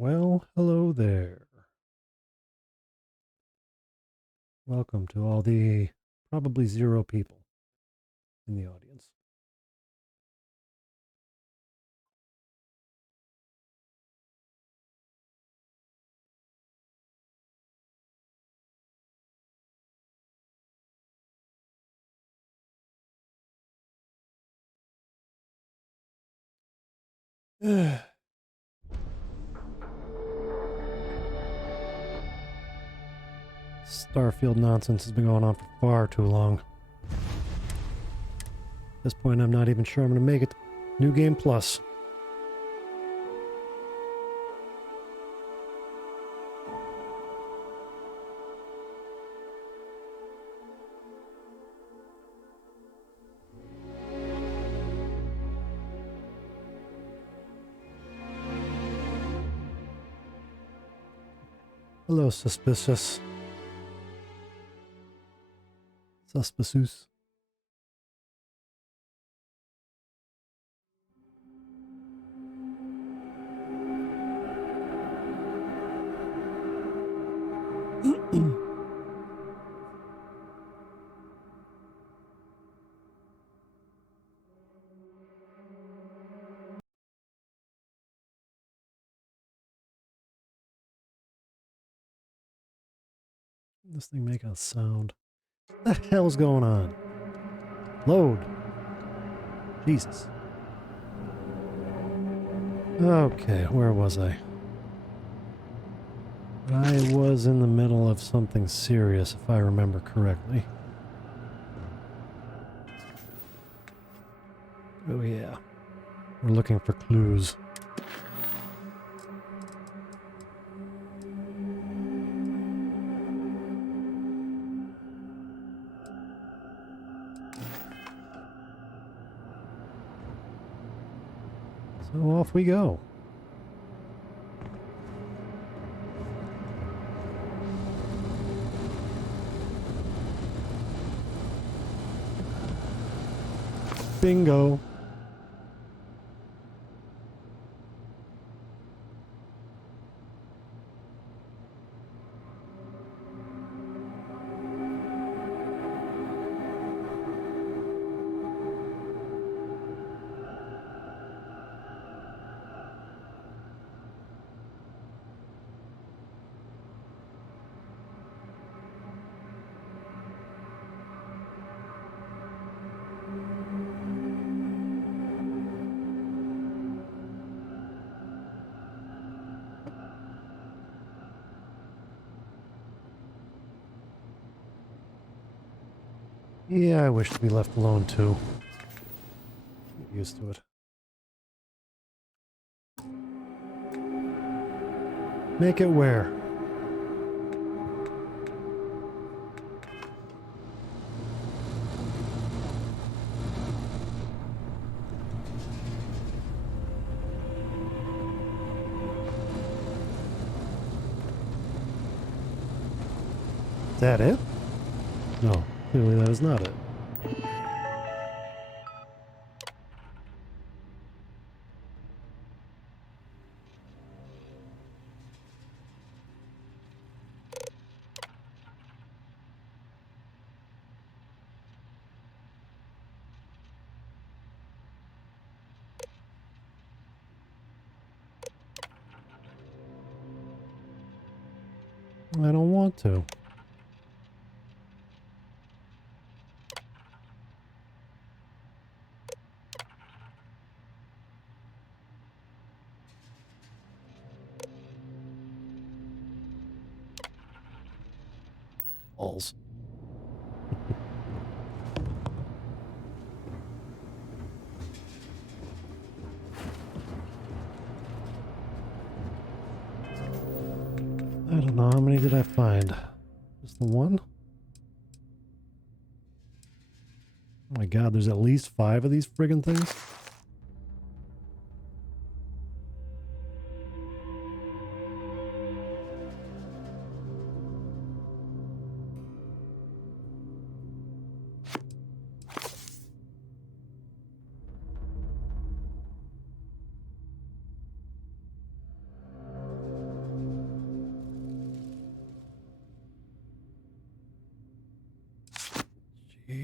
Well, hello there. Welcome to all the probably zero people in the audience. Starfield nonsense has been going on for far too long. At this point, I'm not even sure I'm going to make it to New Game Plus. Hello, Suspicious. Suspicious. This thing making a sound. What the hell's going on? Load. Jesus. Okay, where was I? I was in the middle of something serious, if I remember correctly. Oh yeah. We're looking for clues. So off we go. Bingo. Yeah, I wish to be left alone too. Get used to it. Make it where? Is that it? No, clearly that is not it. I don't want to. Balls. I don't know, how many did I find? Just the one? Oh my god, there's at least 5 of these friggin' things?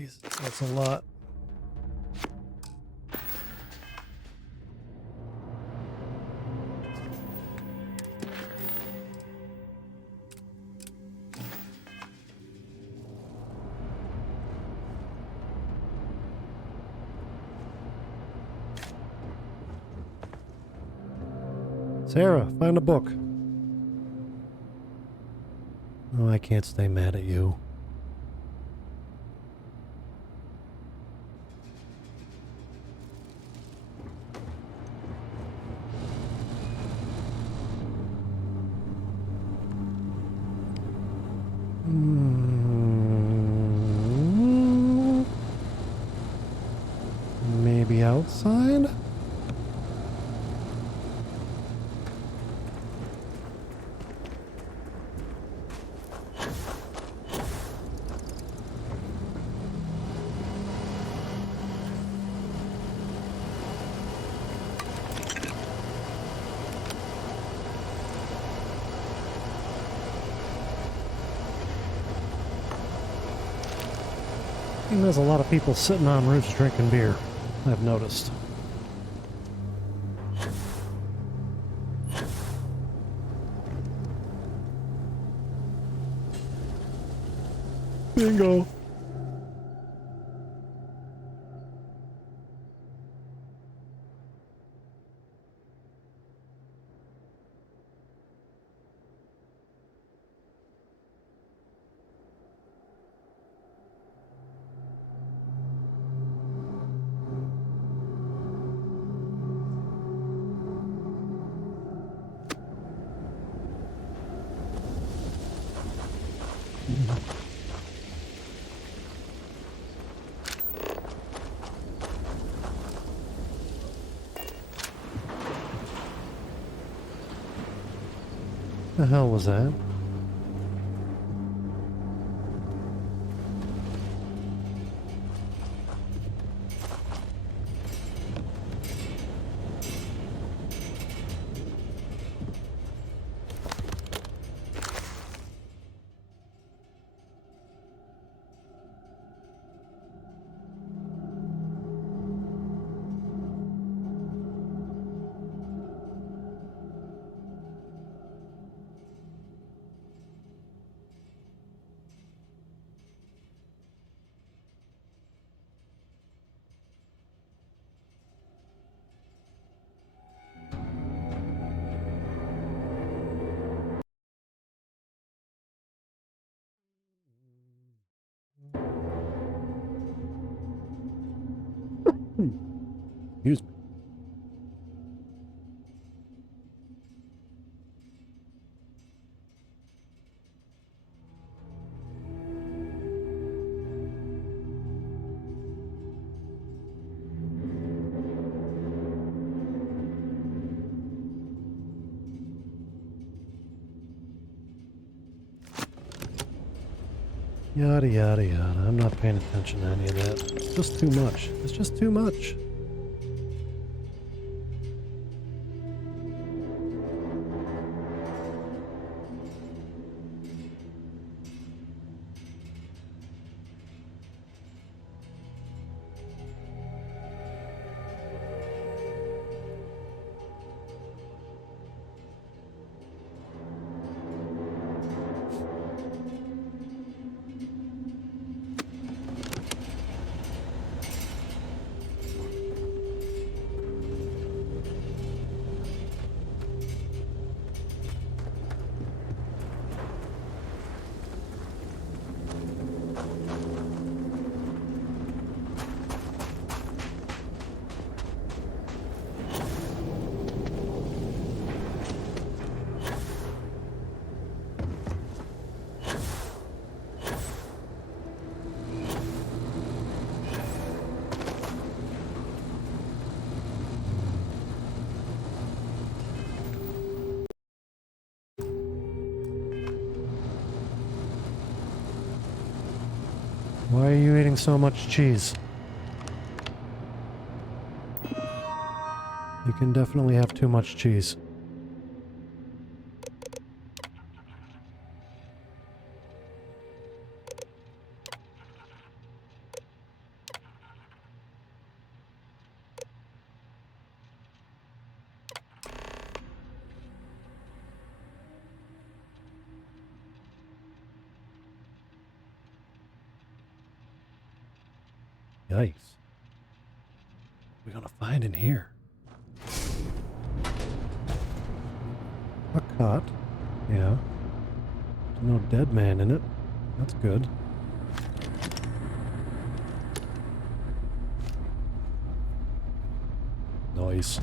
Jesus, that's a lot. Sarah, find a book. Oh, I can't stay mad at you. Maybe outside? I think there's a lot of people sitting on roofs drinking beer, I've noticed. Bingo! The hell was that? Excuse me. Yada yada yada. I'm not paying attention to any of that. It's just too much. It's just too much. Why are you eating so much cheese? You can definitely have too much cheese. dice. What are we gonna find in here? A cot. Yeah. There's no dead man in it. That's good. Nice.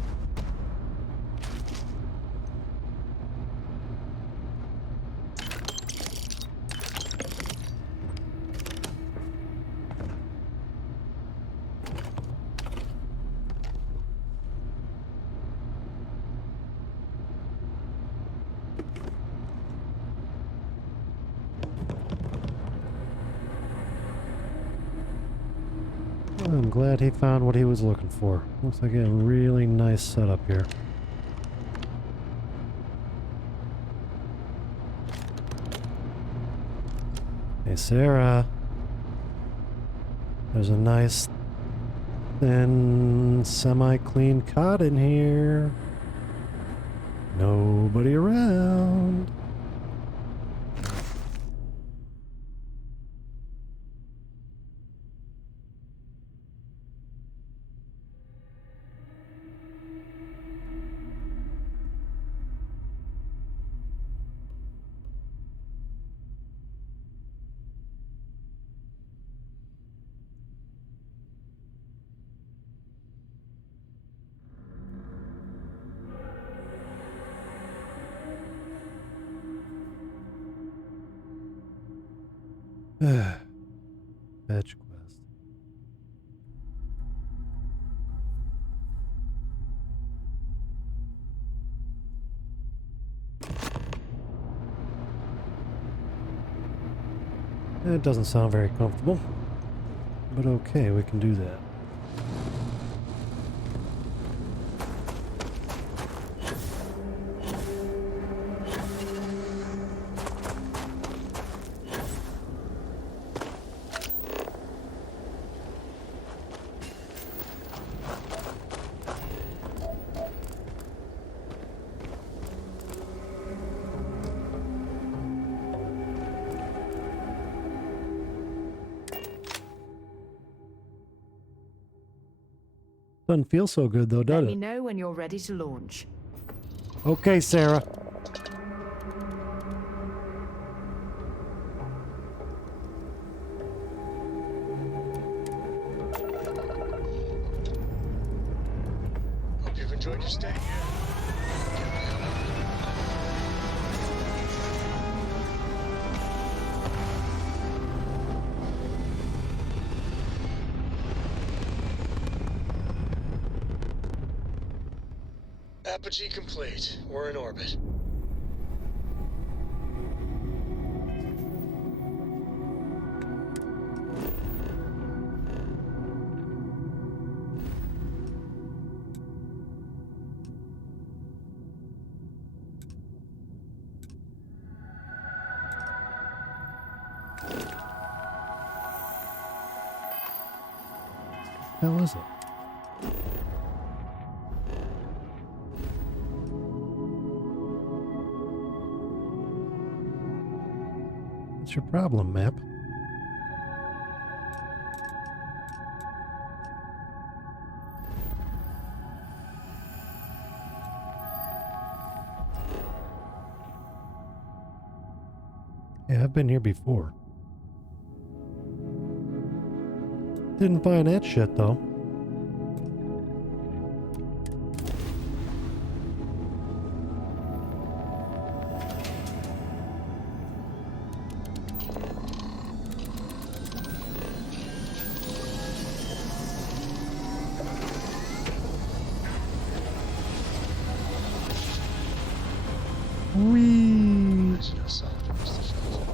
I'm glad he found what he was looking for. Looks like a really nice setup here. Hey, Sarah. There's a nice, thin, semi-clean cot in here. Nobody around. Fetch quest. It doesn't sound very comfortable, but okay, we can do that. Doesn't feel so good though, does Let me it? know when you're ready to launch. Okay, Sarah. Hope you've enjoyed your stay here. Apogee complete. We're in orbit. How is it? What's your problem, map? Yeah, I've been here before. Didn't find that shit though. Whee! There's no sign of Mr. Field.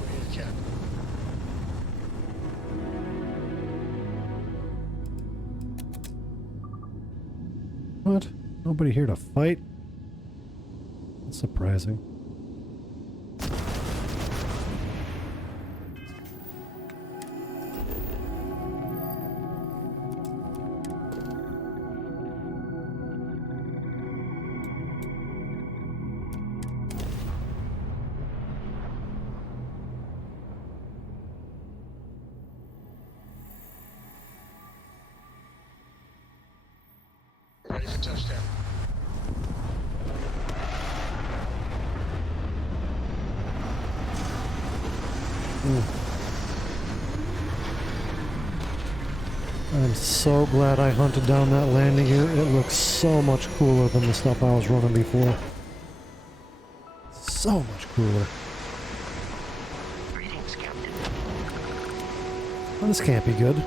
We need a cap. What? Nobody here to fight? That's surprising. ready for touchdown. I'm so glad I hunted down that landing gear. It looks so much cooler than the stuff I was running before. So much cooler. Greetings, Captain. Well, this can't be good.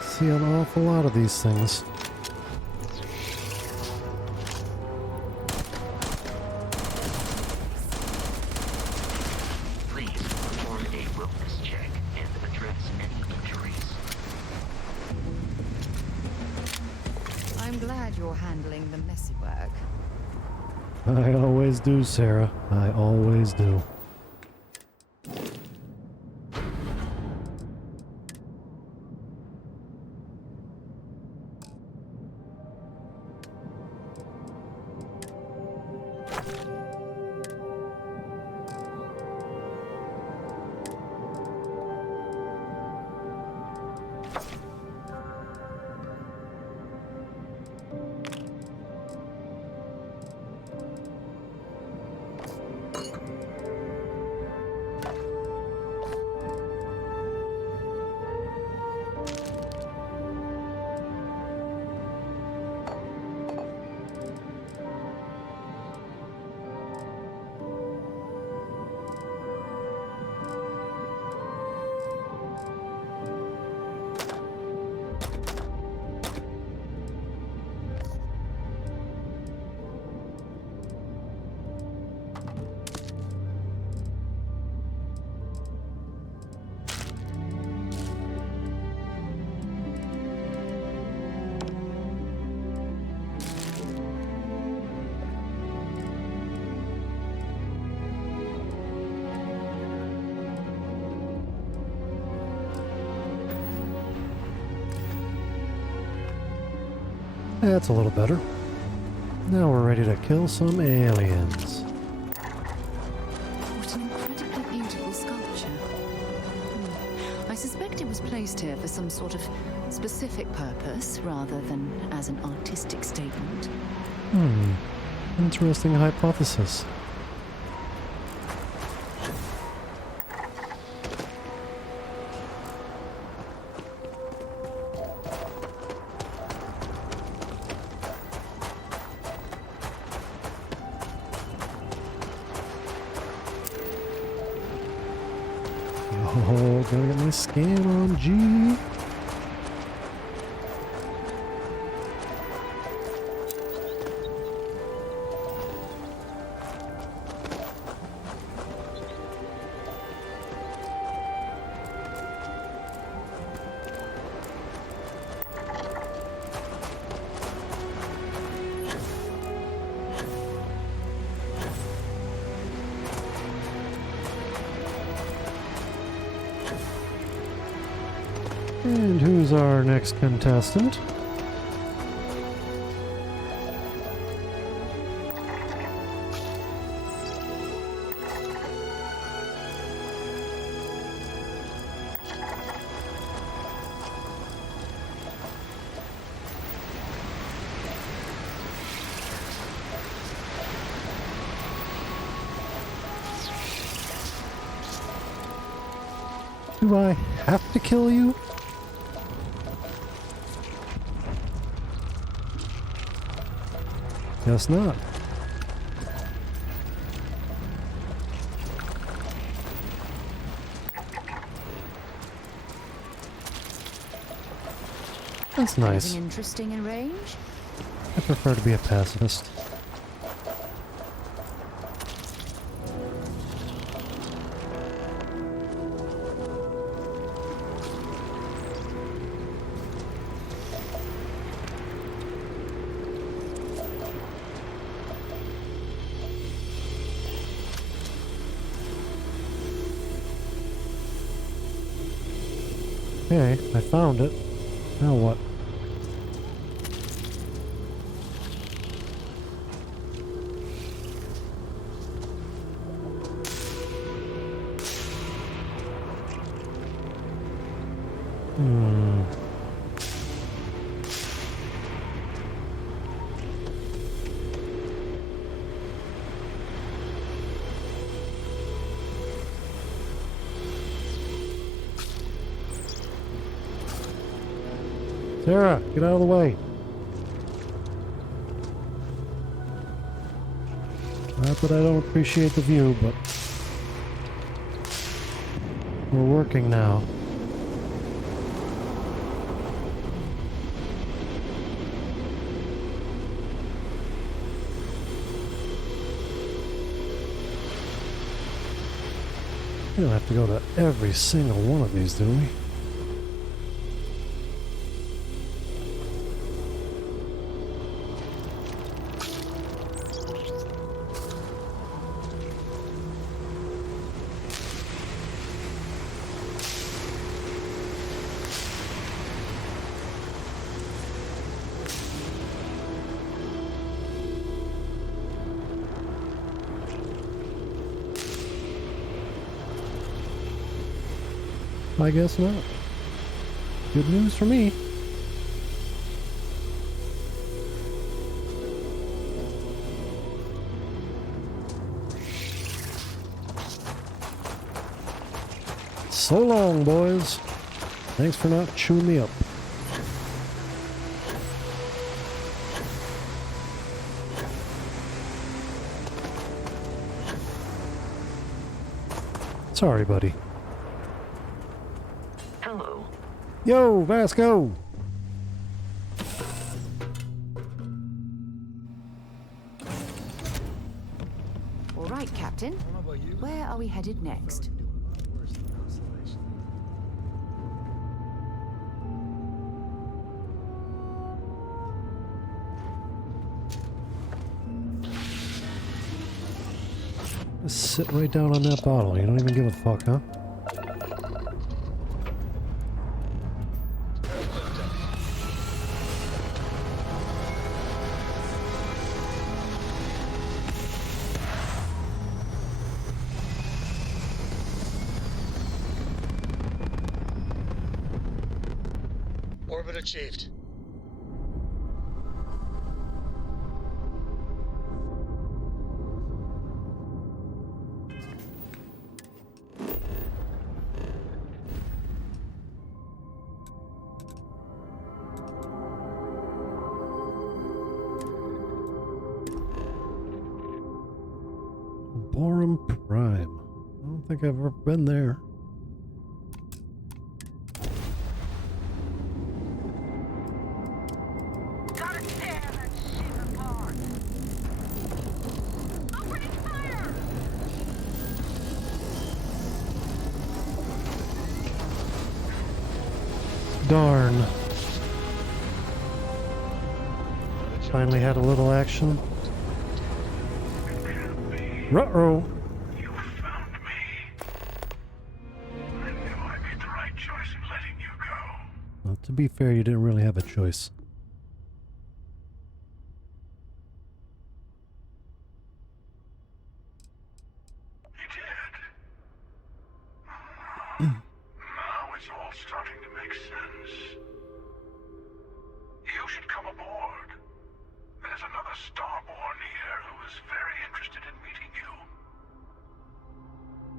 See an awful lot of these things. Please perform a wellness check and address any injuries. I'm glad you're handling the messy work. I always do, Sarah. I always do. That's a little better. Now we're ready to kill some aliens. What an incredibly beautiful sculpture. I suspect it was placed here for some sort of specific purpose rather than as an artistic statement. Interesting hypothesis. Oh, gotta get my scan on G. And who's our next contestant? Do I have to kill you? Guess not. That's nice. Anything interesting in range? I prefer to be a pacifist. Okay, I found it. Now what? Hmm. Sarah, get out of the way. Not that I don't appreciate the view, but we're working now. We don't have to go to every single one of these, do we? I guess not. Good news for me. So long, boys. Thanks for not chewing me up. Sorry, buddy. Hello. Yo, Vasco! All right, Captain. I don't know about you. Where are we headed next? Worse than constellation. Just sit right down on that bottle. You don't even give a fuck, huh? Orbit achieved. Borum Prime. I don't think I've ever been there. Gotta tear that shit apart! Opening fire! Darn. Finally had a little action. Ruh-roh. You found me. I knew I made the right choice in letting you go. Well, to be fair, you didn't really have a choice. You did. Now it's all starting to make sense. You should come aboard. There's another Starborn here who is very interested in meeting you.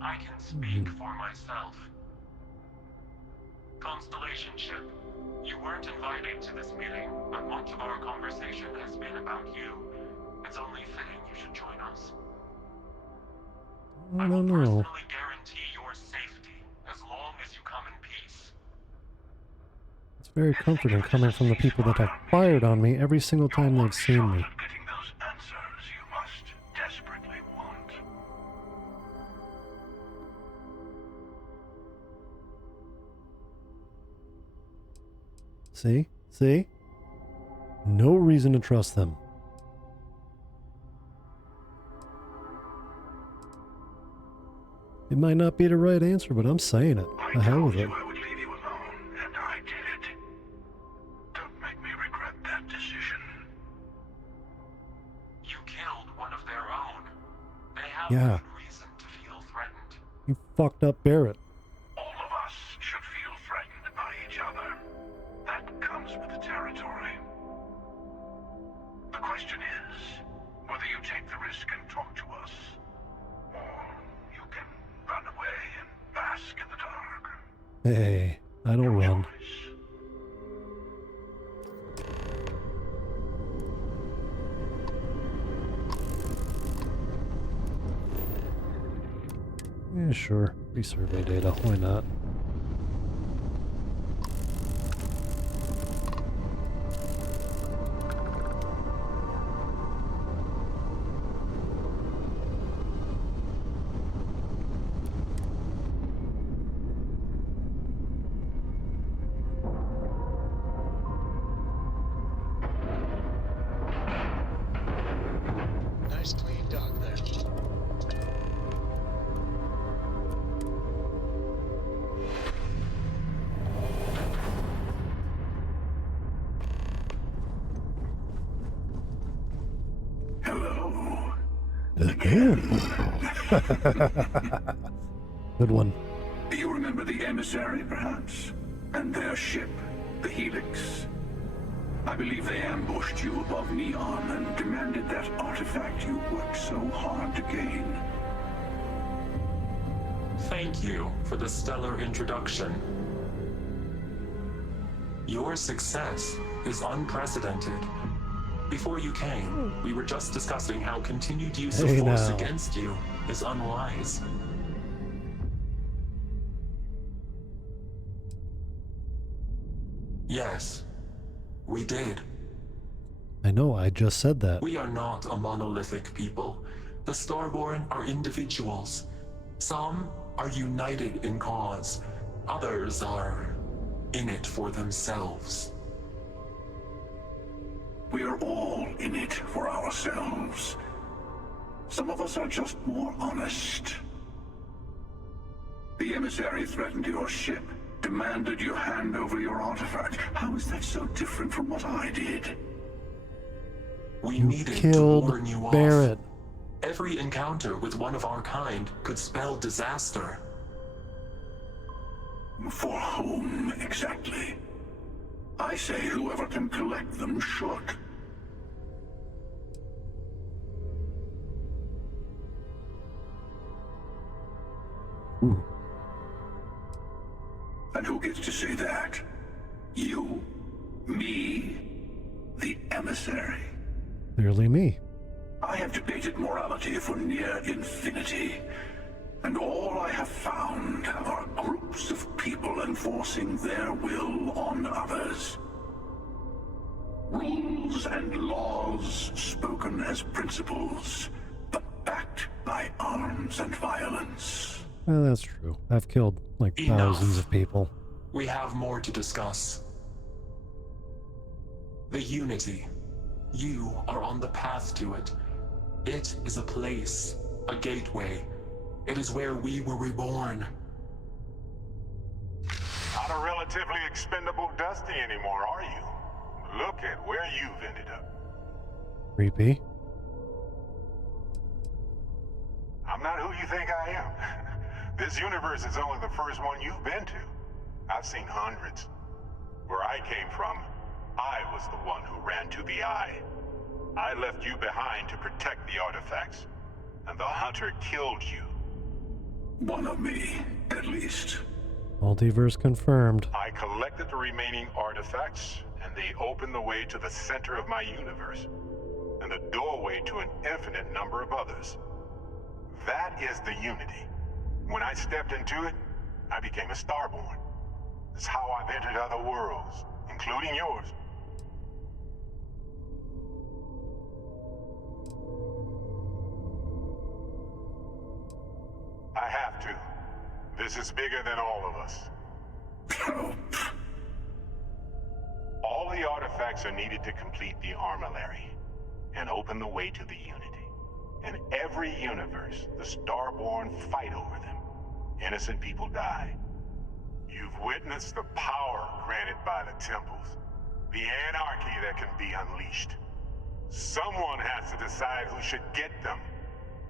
I can speak for myself. Constellation ship, you weren't invited to this meeting, but much of our conversation has been about you. It's only fitting you should join us. I I will don't know. personally guarantee your safety as long as you come in peace. It's very comforting coming from the people that have fired on me every single time they've seen me. Shot at getting those answers you must desperately want. See? See? No reason to trust them. It might not be the right answer, but I'm saying it. I The hell with told it. you I would leave you alone, and I did it. have Yeah. good reason to feel threatened. You fucked up Barrett. All of us should feel threatened by each other. That comes with the territory. The question is whether you take the risk and talk to us, or you can run away and bask in the dark. Hey, I don't Your run. choice. Yeah, sure. Free survey data. Why not? Nice clean dock there. Hello. Again. Good one. Do you remember the emissary, perhaps? And their ship, the Helix? I believe they ambushed you above Neon and demanded that artifact you worked so hard to gain. Thank you for the stellar introduction. Your success is unprecedented. Before you came, we were just discussing how continued use of Hey, force now. against you is unwise. Yes, we did. I know, I just said that. We are not a monolithic people. The Starborn are individuals. Some are united in cause. Others are in it for themselves. We are all in it for ourselves. Some of us are just more honest. The emissary threatened your ship, demanded you hand over your artifact. How is that so different from what I did? We You needed to killed warn you off. Barrett. Every encounter with one of our kind could spell disaster. For whom, exactly? I say whoever can collect them should. Ooh. And who gets to say that? You? Me? The emissary? Clearly me. I have debated morality for near infinity, and all I have found are groups of people enforcing their will on others. Rules and laws spoken as principles, but backed by arms and violence. Well, that's true. I've killed like Enough. thousands of people. We have more to discuss. The Unity. You are on the path to it. It is a place, a gateway. It is where we were reborn. Not a relatively expendable Dusty anymore, are you? Look at where you've ended up. Creepy. I'm not who you think I am. This universe is only the first one you've been to. I've seen hundreds. Where I came from, I was the one who ran to the Eye. I left you behind to protect the artifacts, and the Hunter killed you. One of me, at least. Multiverse confirmed. I collected the remaining artifacts, and they opened the way to the center of my universe, and the doorway to an infinite number of others. That is the Unity. When I stepped into it, I became a Starborn. It's how I've entered other worlds, including yours. I have to. This is bigger than all of us. All the artifacts are needed to complete the armillary and open the way to the Unity. In every universe, the Starborn fight over them. Innocent people die. You've witnessed the power granted by the temples, the anarchy that can be unleashed. Someone has to decide who should get them.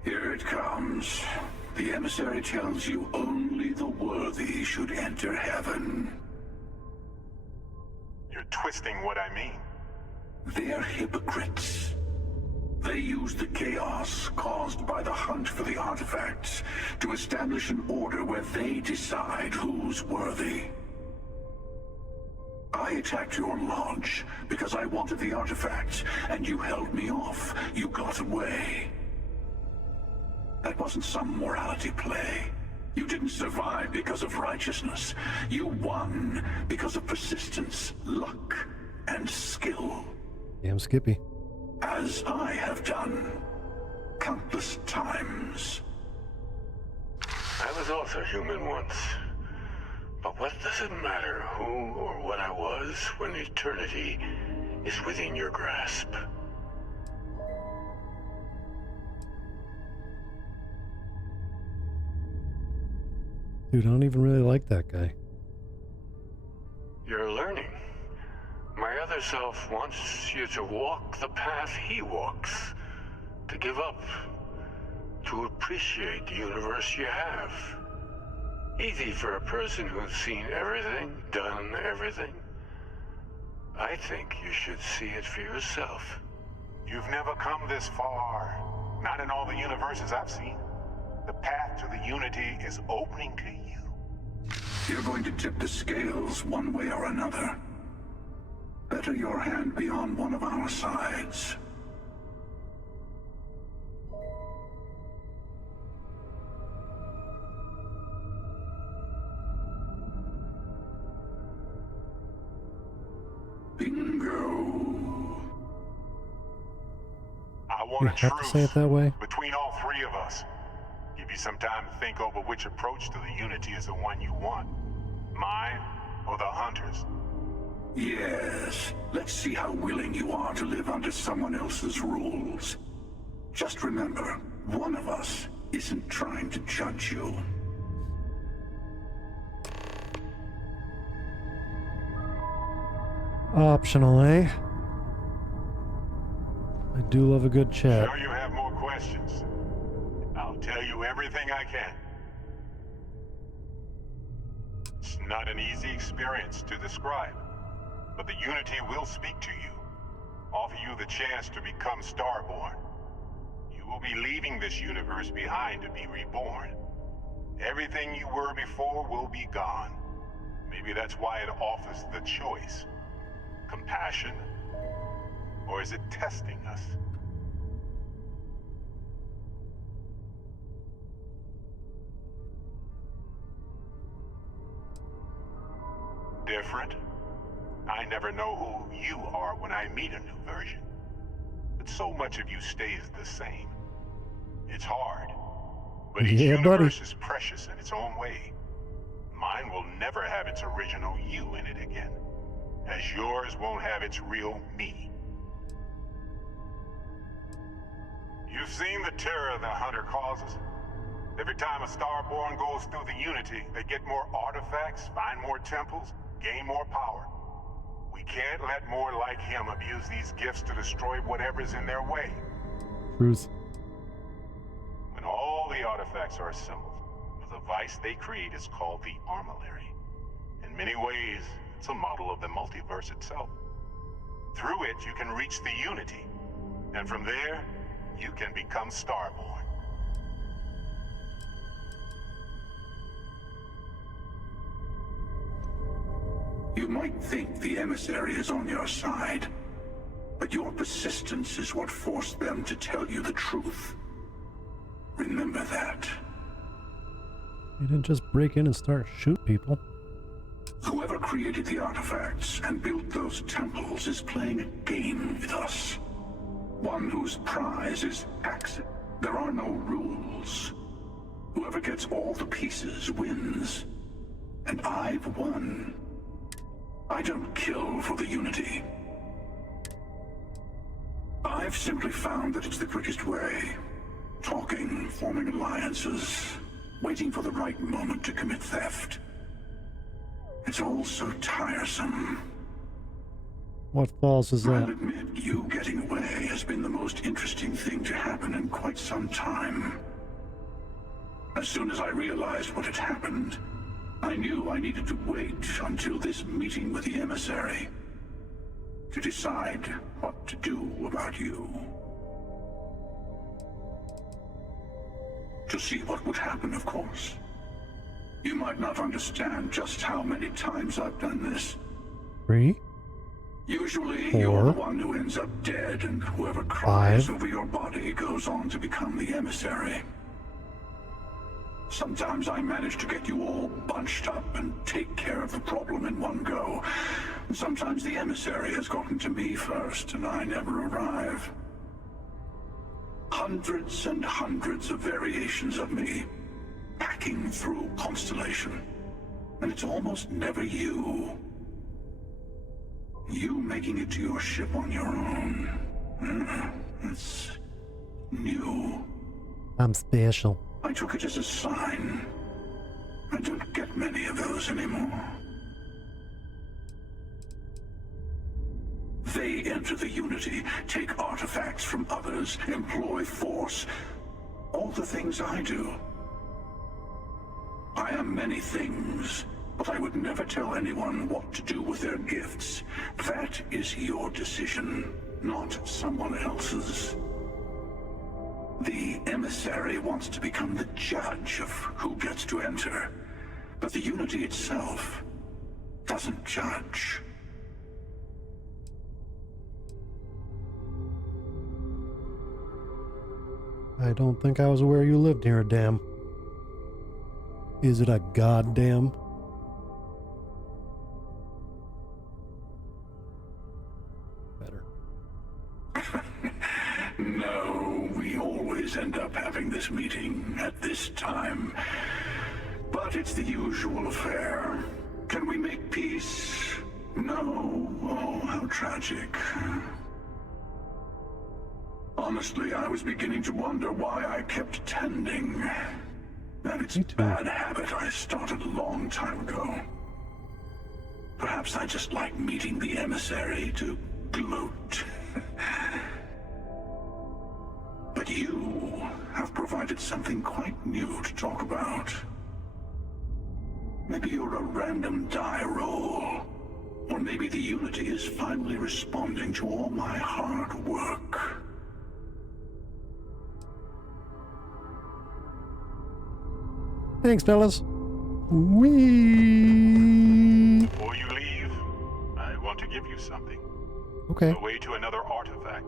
Here it comes. The emissary tells you only the worthy should enter heaven. You're twisting what I mean. They're hypocrites. They use the chaos caused by the hunt for the artifacts to establish an order where they decide who's worthy. I attacked your lodge because I wanted the artifacts, and you held me off. You got away. That wasn't some morality play. You didn't survive because of righteousness. You won because of persistence, luck, and skill. Damn Skippy. As I have done countless times. I was also human once. But what does it matter who or what I was when eternity is within your grasp? Dude, I don't even really like that guy. You're learning. My other self wants you to walk the path he walks. To give up. To appreciate the universe you have. Easy for a person who's seen everything, done everything. I think you should see it for yourself. You've never come this far. Not in all the universes I've seen. The path to the Unity is opening to you. You're going to tip the scales one way or another. Better your hand be on one of our sides. Bingo. I You want a have to truce say it that way? between all three of us. Give you some time to think over which approach to the Unity is the one you want. Mine or the Hunters? Yes. Let's see how willing you are to live under someone else's rules. Just remember, one of us isn't trying to judge you. Optional, eh? I do love a good chat. Sure you have more questions. I'll tell you everything I can. It's not an easy experience to describe, but the Unity will speak to you, offer you the chance to become Starborn. You will be leaving this universe behind to be reborn. Everything you were before will be gone. Maybe that's why it offers the choice. Compassion? Or is it testing us? Different? I never know who you are when I meet a new version. But so much of you stays the same. It's hard. But each Yeah, universe buddy. is precious in its own way. Mine will never have its original you in it again. As yours won't have its real me. You've seen the terror the Hunter causes. Every time a Starborn goes through the Unity, they get more artifacts, find more temples, gain more power. We can't let more like him abuse these gifts to destroy whatever's in their way. Truth. When all the artifacts are assembled, the device they create is called the Armillary. In many ways, it's a model of the multiverse itself. Through it, you can reach the Unity. And from there, you can become Starborn. You might think the emissary is on your side, but your persistence is what forced them to tell you the truth. Remember that. You didn't just break in and start shooting people. Whoever created the artifacts and built those temples is playing a game with us. One whose prize is access. There are no rules. Whoever gets all the pieces wins. And I've won. I don't kill for the Unity. I've simply found that it's the quickest way. Talking, forming alliances, waiting for the right moment to commit theft. It's all so tiresome. What falls is I'll that? admit, you getting away has been the most interesting thing to happen in quite some time. As soon as I realized what had happened, I knew I needed to wait until this meeting with the emissary to decide what to do about you. To see what would happen, of course. You might not understand just how many times I've done this. 3, Usually, 4, you're the one who ends up dead, and whoever cries 5. over your body goes on to become the emissary. Sometimes I manage to get you all bunched up and take care of the problem in one go. Sometimes the emissary has gotten to me first, and I never arrive. Hundreds and hundreds of variations of me, packing through Constellation. And it's almost never you. You making it to your ship on your own. It's new. I'm special. I took it as a sign. I don't get many of those anymore. They enter the Unity, take artifacts from others, employ force. All the things I do. I am many things, but I would never tell anyone what to do with their gifts. That is your decision, not someone else's. The emissary wants to become the judge of who gets to enter, but the Unity itself doesn't judge. I don't think I was aware you lived near a dam. Is it a goddamn? Better. No, we always end up having this meeting at this time. But it's the usual affair. Can we make peace? No. Oh, how tragic. Honestly, I was beginning to wonder why I kept attending. And it's a bad habit I started a long time ago. Perhaps I just like meeting the emissary to gloat. But you have provided something quite new to talk about. Maybe you're a random die roll. Or maybe the Unity is finally responding to all my hard work. Thanks, fellas. Wee. Before you leave, I want to give you something. Okay. A way to another artifact,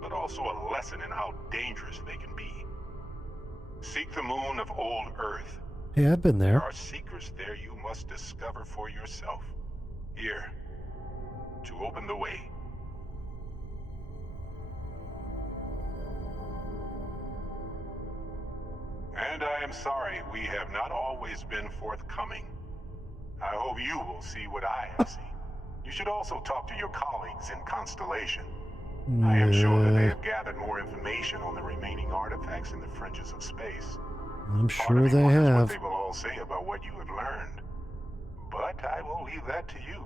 but also a lesson in how dangerous they can be. Seek the moon of old Earth. Hey, I've been There there. are secrets there you must discover for yourself. Here, to open the way. And I am sorry we have not always been forthcoming. I hope you will see what I have seen. You should also talk to your colleagues in Constellation. I am sure that they have gathered more information on the remaining artifacts in the fringes of space. I'm Part of sure me they wonders have. what they will all say about what you have learned. But I will leave that to you.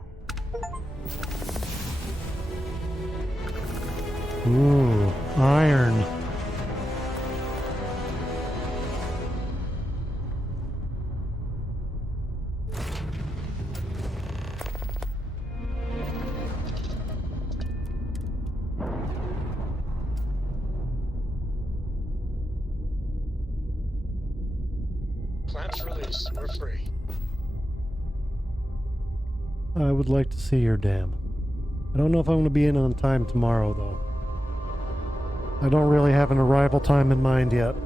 Ooh, iron. Clamps released. We're free. I would like to see your dam. I don't know if I'm going to be in on time tomorrow, though. I don't really have an arrival time in mind yet.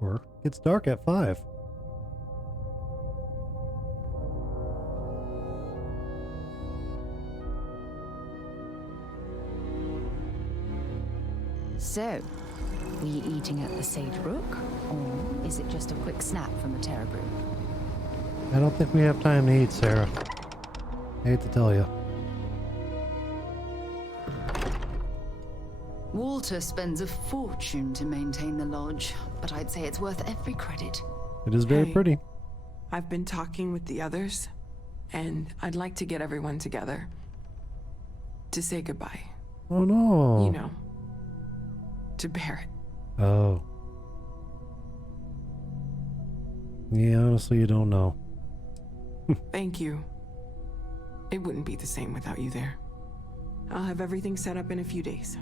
Or it's dark at 5. So, were you eating at the Sage Brook, or is it just a quick snap from the Terror Brew? I don't think we have time to eat, Sarah. I hate to tell you. Walter spends a fortune to maintain the lodge, but I'd say it's worth every credit. It is very Hey. pretty. I've been talking with the others, and I'd like to get everyone together to say goodbye. Oh no. You know, to Barrett. Oh. Yeah, honestly, you don't know. Thank you. It wouldn't be the same without you there. I'll have everything set up in a few days.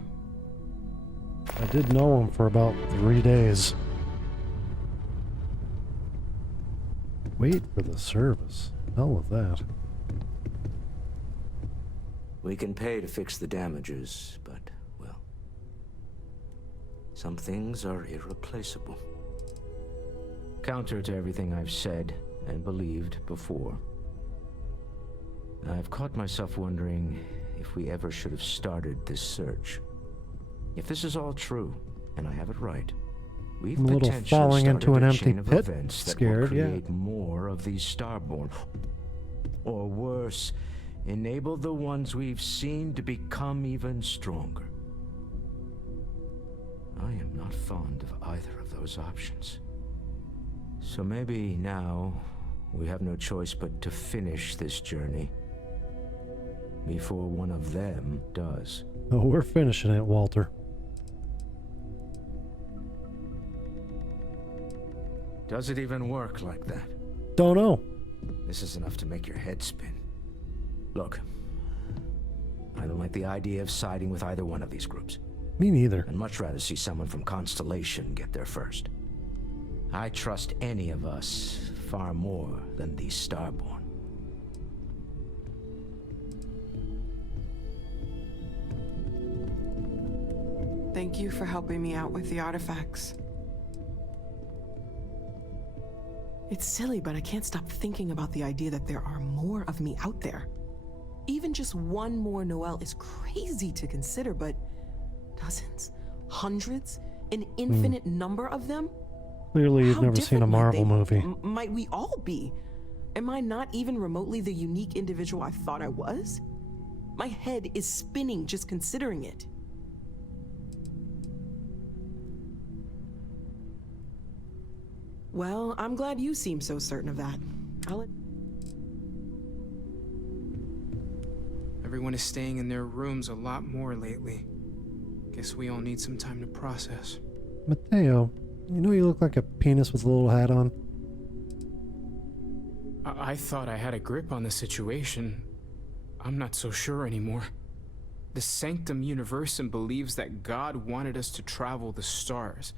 I did know him for about 3 days. Wait for the service. Hell with that. We can pay to fix the damages, but, well, some things are irreplaceable. Counter to everything I've said and believed before, I've caught myself wondering if we ever should have started this search. If this is all true, and I have it right, we've I'm a little potentially falling started into an a empty chain of pit, events that scared, will yeah. create more of these Starborn. Or worse, enable the ones we've seen to become even stronger. I am not fond of either of those options. So maybe now we have no choice but to finish this journey before one of them does. Oh, we're finishing it, Walter. Does it even work like that? Don't know. This is enough to make your head spin. Look, I don't like the idea of siding with either one of these groups. Me neither. I'd much rather see someone from Constellation get there first. I trust any of us far more than these Starborn. Thank you for helping me out with the artifacts. It's silly, but I can't stop thinking about the idea that there are more of me out there. Even just one more Noel is crazy to consider, but dozens, hundreds, an infinite number of them? Clearly, you've How never seen a different might Marvel they- movie. Might we all be? Am I not even remotely the unique individual I thought I was? My head is spinning just considering it. Well, I'm glad you seem so certain of that. Everyone is staying in their rooms a lot more lately. Guess we all need some time to process. Mateo, you know you look like a penis with a little hat on. I thought I had a grip on the situation. I'm not so sure anymore. The Sanctum Universum believes that God wanted us to travel the stars.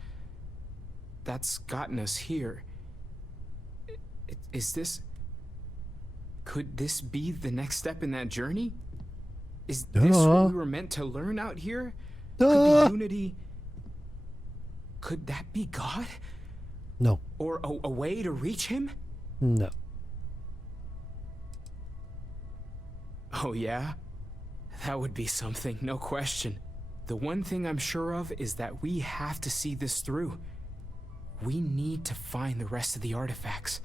That's gotten us here. Is this... Could this be the next step in that journey? Is this what we were meant to learn out here? Could the unity... Could that be God? No. Or a way to reach him? No. Oh yeah? That would be something, no question. The one thing I'm sure of is that we have to see this through. We need to find the rest of the artifacts.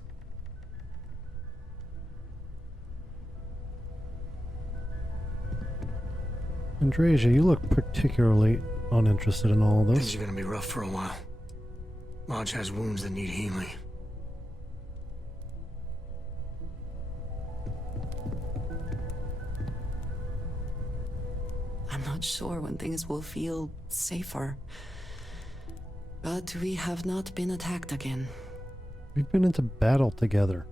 Andreja, you look particularly uninterested in all of Things this. are gonna be rough for a while. Lodge has wounds that need healing. I'm not sure when things will feel safer. But we have not been attacked again. We've been into battle together.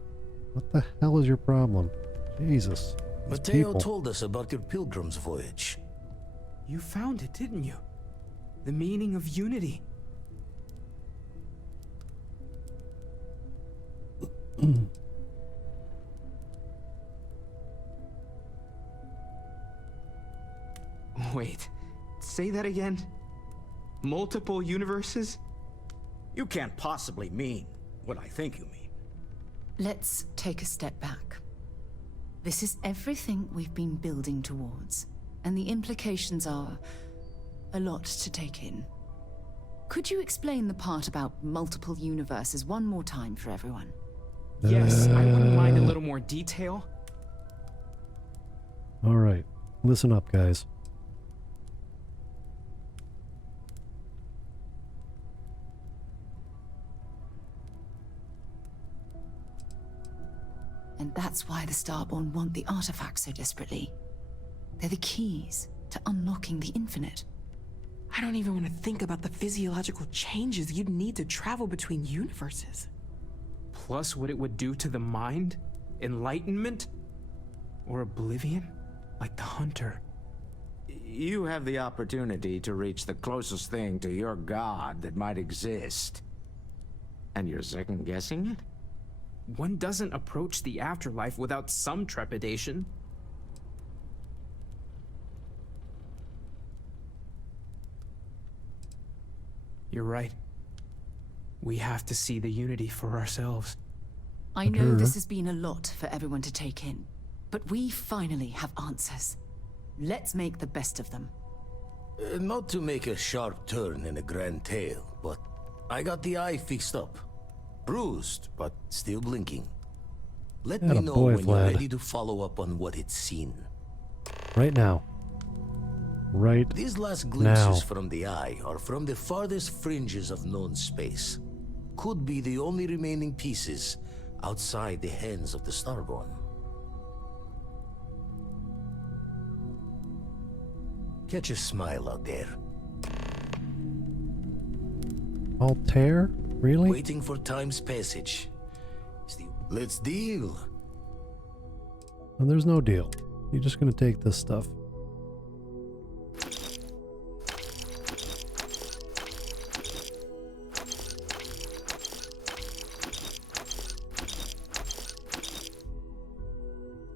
What the hell is your problem? Jesus. These Mateo people. told us about your pilgrim's voyage. You found it, didn't you? The meaning of unity. Wait, say that again? Multiple universes? You can't possibly mean what I think you mean. Let's take a step back. This is everything we've been building towards, and the implications are a lot to take in. Could you explain the part about multiple universes one more time for everyone? Yes, I wouldn't mind a little more detail. All right, listen up, guys. And that's why the Starborn want the artifacts so desperately. They're the keys to unlocking the infinite. I don't even want to think about the physiological changes you'd need to travel between universes. Plus what it would do to the mind? Enlightenment? Or oblivion? Like the Hunter. You have the opportunity to reach the closest thing to your god that might exist. And you're second-guessing it? One doesn't approach the afterlife without some trepidation. You're right. We have to see the unity for ourselves. I know this has been a lot for everyone to take in, but we finally have answers. Let's make the best of them. Not to make a sharp turn in a grand tale, but I got the eye fixed up. Bruised, but still blinking. Let me know when you're ready to follow up on what it's seen. Right now. Right These last glimpses from the eye are from the farthest fringes of known space. Could be the only remaining pieces outside the hands of the Starborn. Catch a smile out there. Altair? Really? Waiting for time's passage. Let's deal. And there's no deal. You're just gonna take this stuff.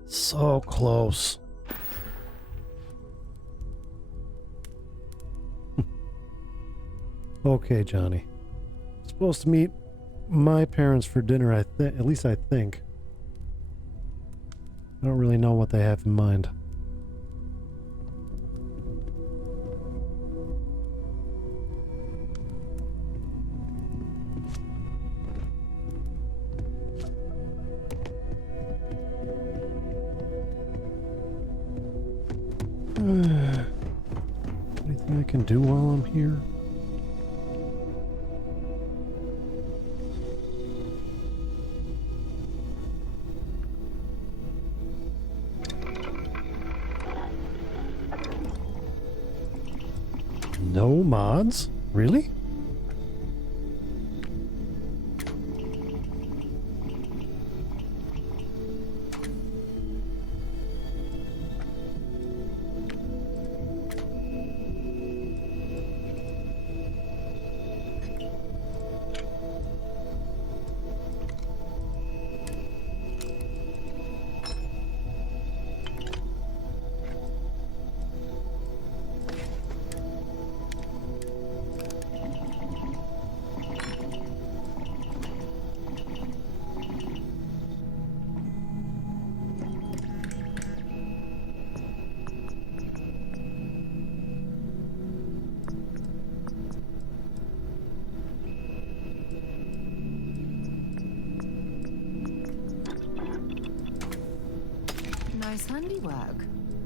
So close. Okay, Johnny. Supposed to meet my parents for dinner, at least I think. I don't really know what they have in mind. Anything I can do while I'm here? No mods? Really? Nice handiwork.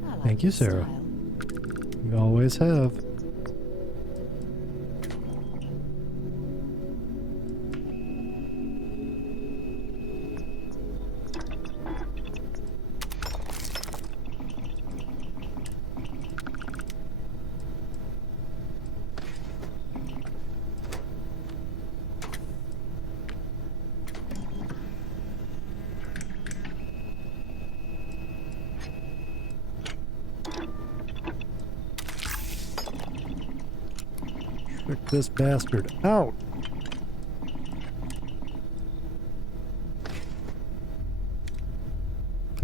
I like Thank you, your Sarah. style. You always have. Check this bastard out.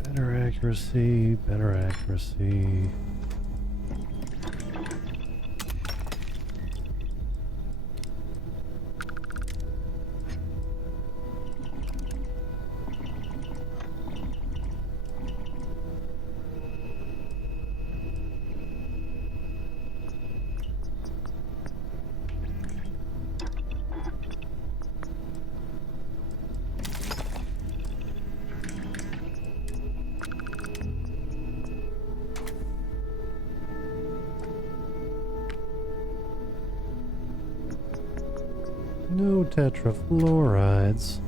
Better accuracy, better accuracy. No tetrafluorides.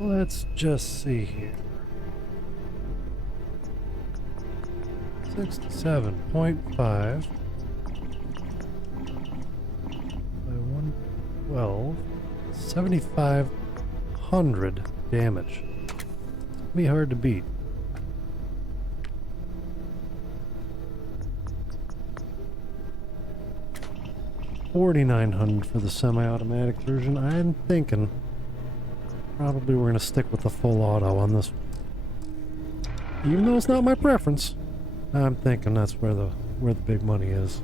Let's just see here. 67.5 by 112, 7,500 damage. Be hard to beat. $4,900 for the semi-automatic version. I'm thinking probably we're gonna stick with the full auto on this one. Even though it's not my preference, I'm thinking that's where the big money is.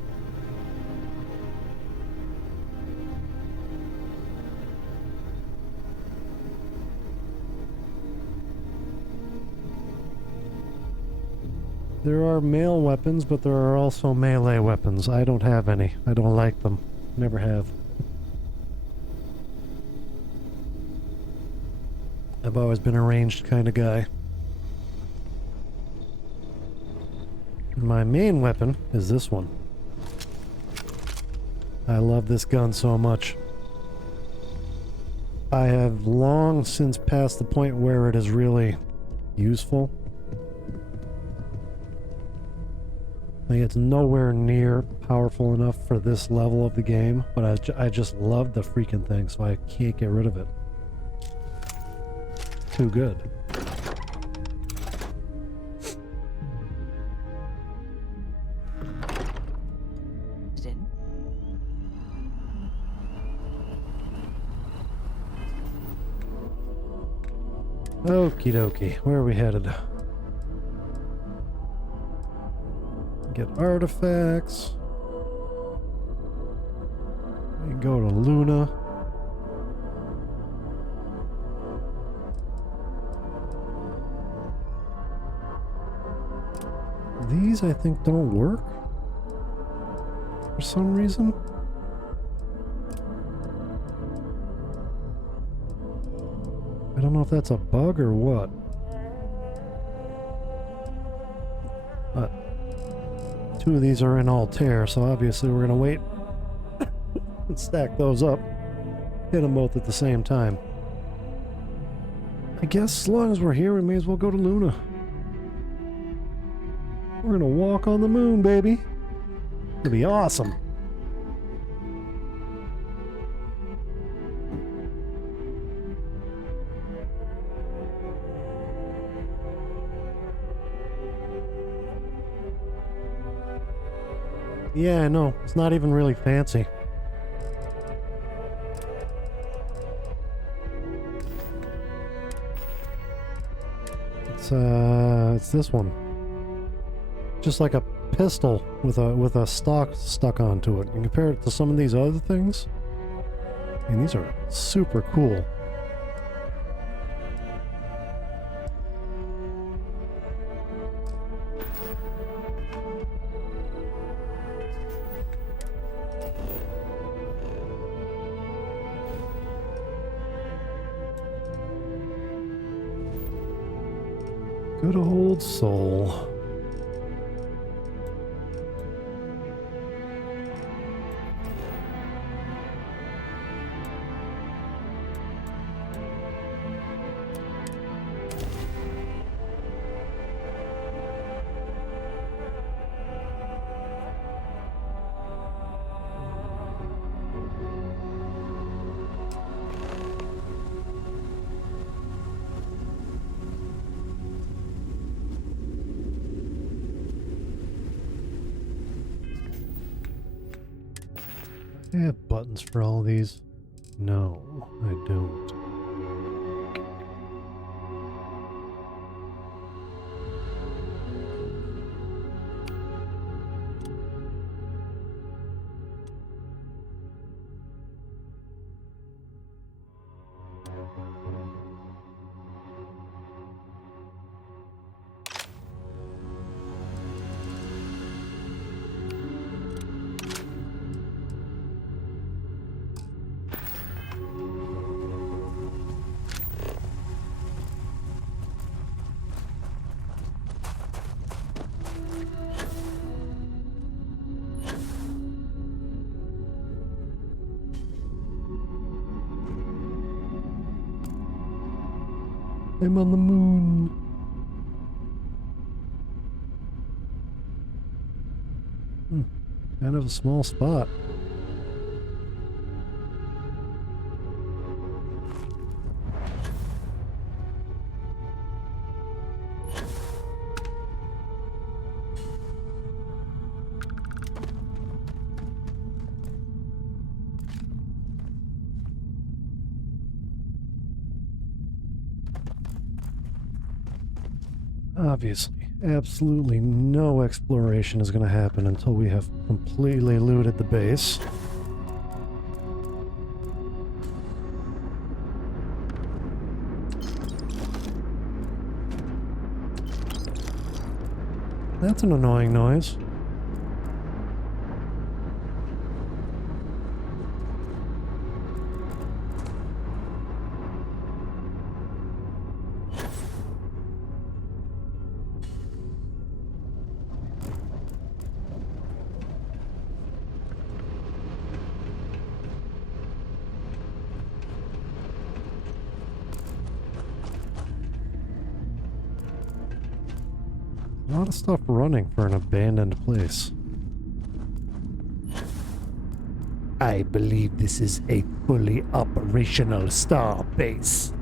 There are melee weapons, but there are also melee weapons. I don't have any. I don't like them. Never have. I've always been a ranged kind of guy. My main weapon is this one. I love this gun so much. I have long since passed the point where it is really useful. Like, it's nowhere near powerful enough for this level of the game, but I just love the freaking thing, so I can't get rid of it. Too good. Okie dokie, where are we headed? Get artifacts. We go to Luna. These, I think, don't work for some reason. I don't know if that's a bug or what. But two of these are in Altair, so obviously we're gonna wait and stack those up. Hit them both at the same time. I guess as long as we're here, we may as well go to Luna. We're gonna walk on the moon, baby. It'll be awesome. Yeah, I know. It's not even really fancy. It's this one. Just like a pistol with a stock stuck onto it. And compare it to some of these other things. I mean, these are super cool. Good old soul. I have buttons for all these. No, I don't. I'm on the moon. Kind of a small spot. Obviously, absolutely no exploration is going to happen until we have completely looted the base. That's an annoying noise. A lot of stuff running for an abandoned place. I believe this is a fully operational star base.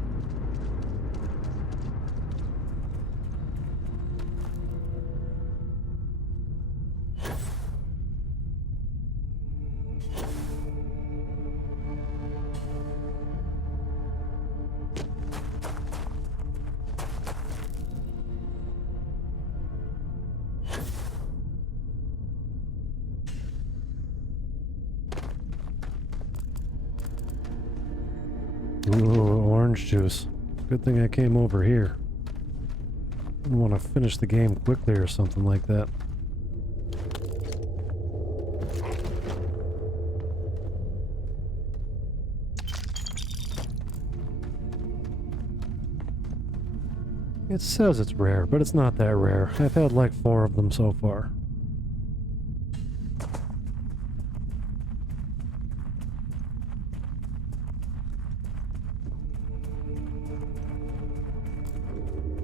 Ooh, orange juice. Good thing I came over here. I want to finish the game quickly or something like that. It says it's rare, but it's not that rare. I've had like 4 of them so far.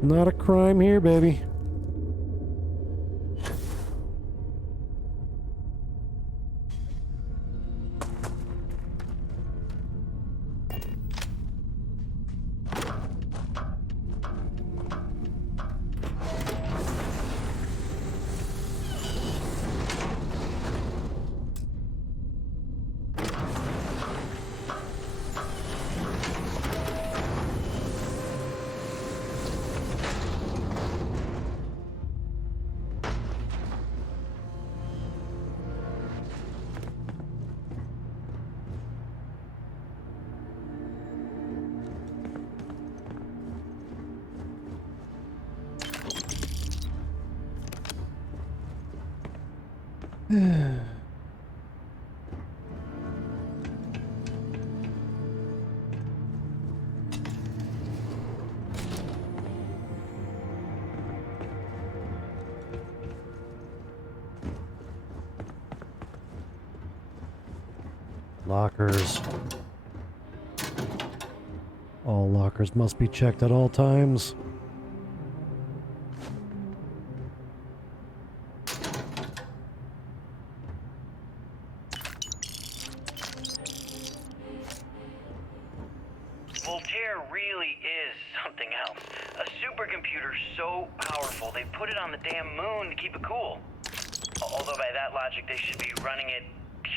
Not a crime here, baby. Lockers. All lockers must be checked at all times. Voltaire really is something else. A supercomputer so powerful they put it on the damn moon to keep it cool. Although by that logic they should be running it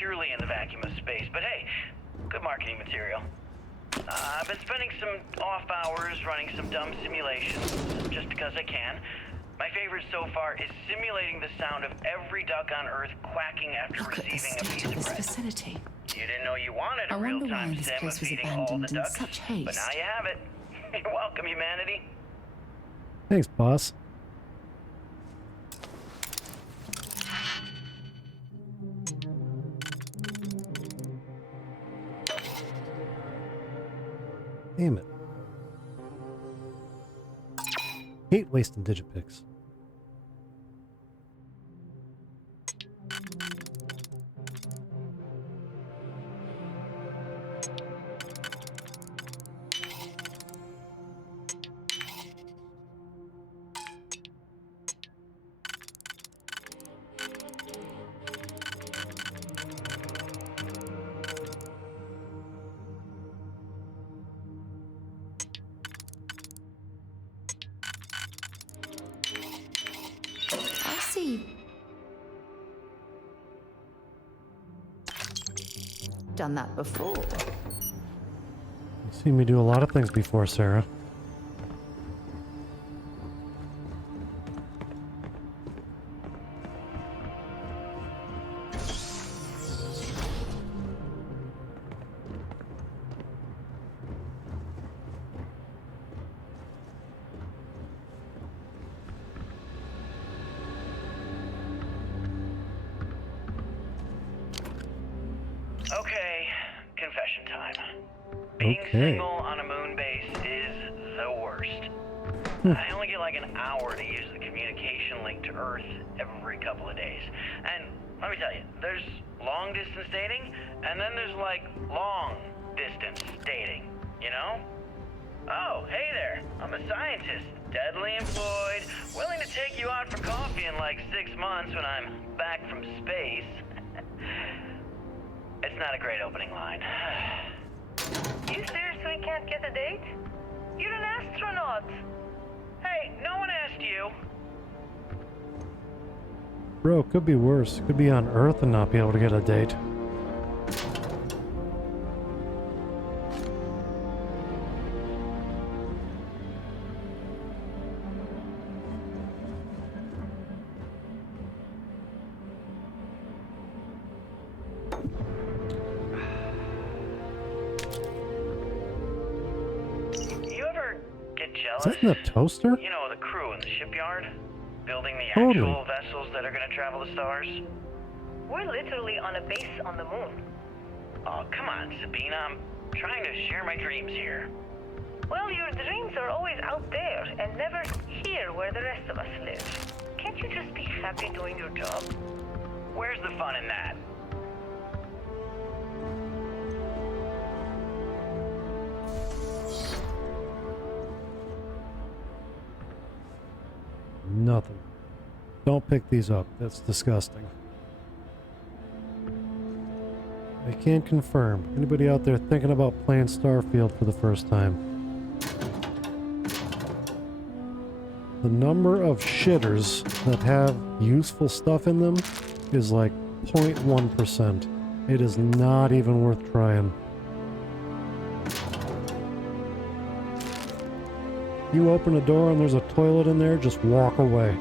purely in the vacuum of space, but hey, good marketing material. I've been spending some off hours running some dumb simulations, just because I can. My favorite so far is simulating the sound of every duck on Earth quacking after Look at the receiving a state piece of of this bread. facility. You didn't know you wanted I a wonder why real-time this sim of place was feeding all the abandoned in ducks, such but haste. now you have it. You're welcome, humanity. Thanks, boss. Damn it. Hate wasting digipicks. I see. Done that before. You've seen me do a lot of things before, Sarah. Okay, confession time. Being single on a moon base is the worst. I only get like an hour to use the communication link to Earth every couple of days. And let me tell you, there's long distance dating, and then there's like long distance dating, you know? Oh, hey there, I'm a scientist, deadly employed, willing to take you out for coffee in like 6 months when I'm back from space. It's not a great opening line. You seriously can't get a date? You're an astronaut. Hey, no one asked you. Bro, could be worse. Could be on Earth and not be able to get a date. You ever get jealous? Is that in the toaster? You know, the crew in the shipyard? Building the Totally. actual vessels that are gonna travel the stars? We're literally on a base on the moon. Oh, come on, Sabina. I'm trying to share my dreams here. Well, your dreams are always out there and never here where the rest of us live. Can't you just be happy doing your job? Where's the fun in that? Nothing. Don't pick these up. That's disgusting. I can confirm. Anybody out there thinking about playing Starfield for the first time? The number of shitters that have useful stuff in them is like 0.1%. It is not even worth trying. You open a door and there's a toilet in there, just walk away.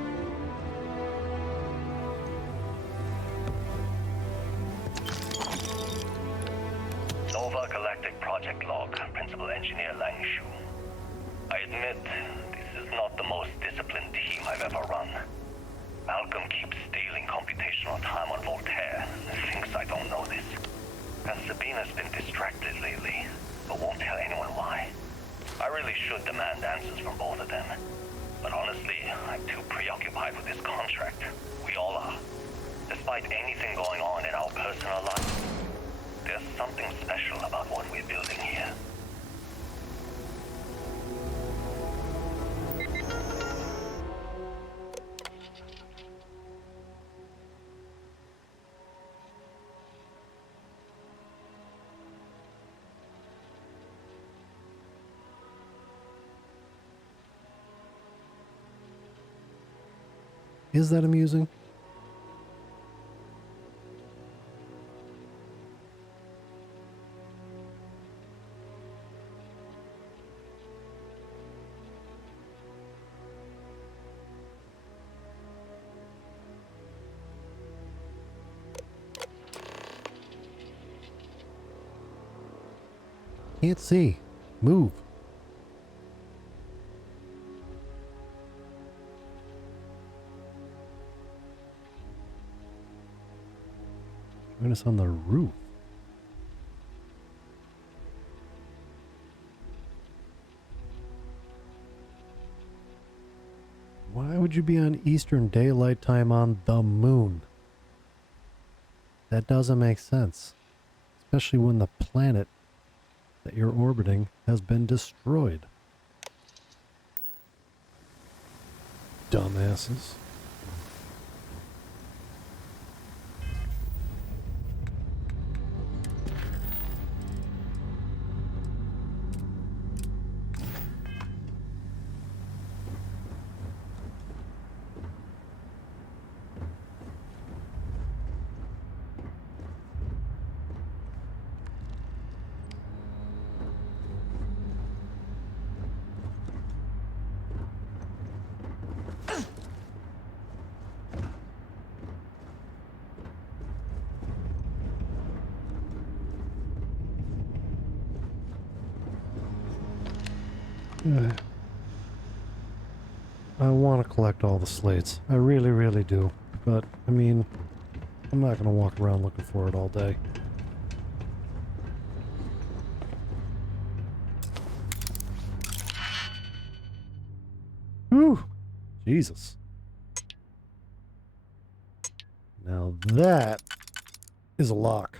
Nova Galactic Project Log, Principal Engineer Langshu. I admit, this is not the most disciplined team I've ever run. Malcolm keeps stealing computational time on Voltaire and thinks I don't know this. And Sabina's been distracted lately, but won't tell anyone why. I really should demand answers from both of them. But honestly, I'm too preoccupied with this contract. We all are. Despite anything going on in our personal lives, there's something special about what we're building here. Is that amusing? Can't see. Move. Join us on the roof. Why would you be on Eastern Daylight Time on the moon? That doesn't make sense. Especially when the planet that you're orbiting has been destroyed. Dumbasses. I want to collect all the slates. I really, really do. But, I mean, I'm not going to walk around looking for it all day. Whew! Jesus. Now that is a lock.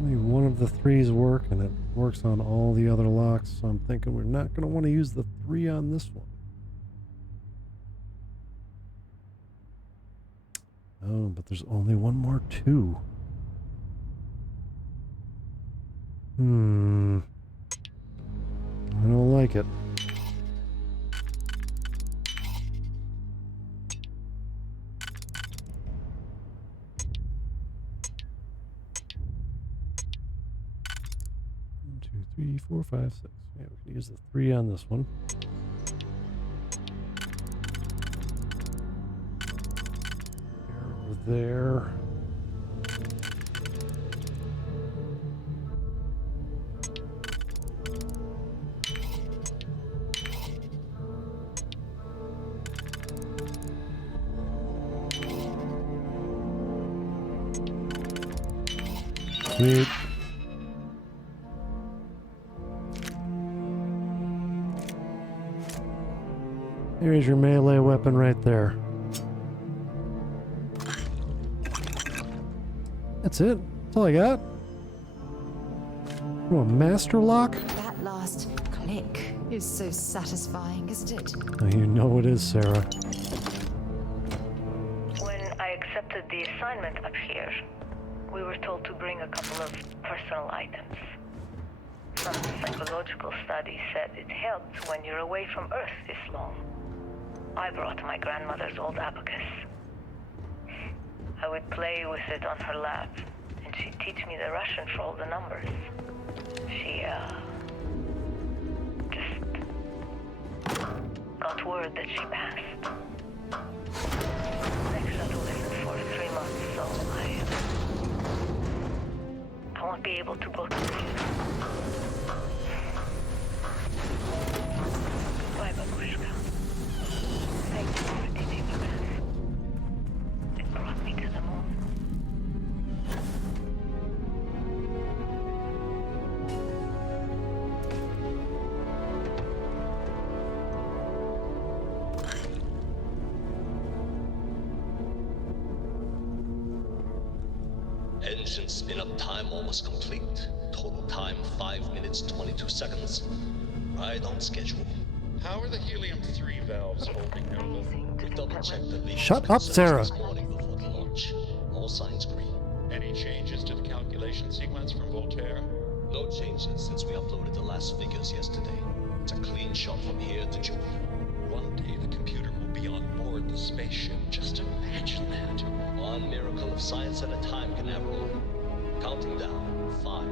Only one of the threes work, and it works on all the other locks, so I'm thinking we're not going to want to use the 3 on this one. Oh, but there's only one more 2. I don't like it. One, 2, 3, 4, 5, 6. Yeah, we can use the 3 on this one. Over there. Sweet. There's your melee weapon right there. That's it? That's all I got? Oh, a master lock? That last click is so satisfying, isn't it? Oh, you know it is, Sarah. When I accepted the assignment up here, we were told to bring a couple of personal items. Some psychological studies said it helped when you're away from Earth this long. I brought my grandmother's old abacus. I would play with it on her lap, and she'd teach me the Russian for all the numbers. She, just got word that she passed. Next to live for 3 months, so I won't be able to go to the funeral. Goodbye, Babushka. Thank you for teaching me math. It brought me to the moon. Engine spin-up time almost complete. Total time 5 minutes 22 seconds. Right on schedule. How are the helium-3 valves holding, Nova? We double-checked the leak. Shut up, Sarah. This morning before the launch. all signs green. Any changes to the calculation sequence from Voltaire? No changes since we uploaded the last figures yesterday. It's a clean shot from here to Jupiter. One day the computer will be on board the spaceship. Just imagine that. One miracle of science at a time, Canaveral. Counting down. 5,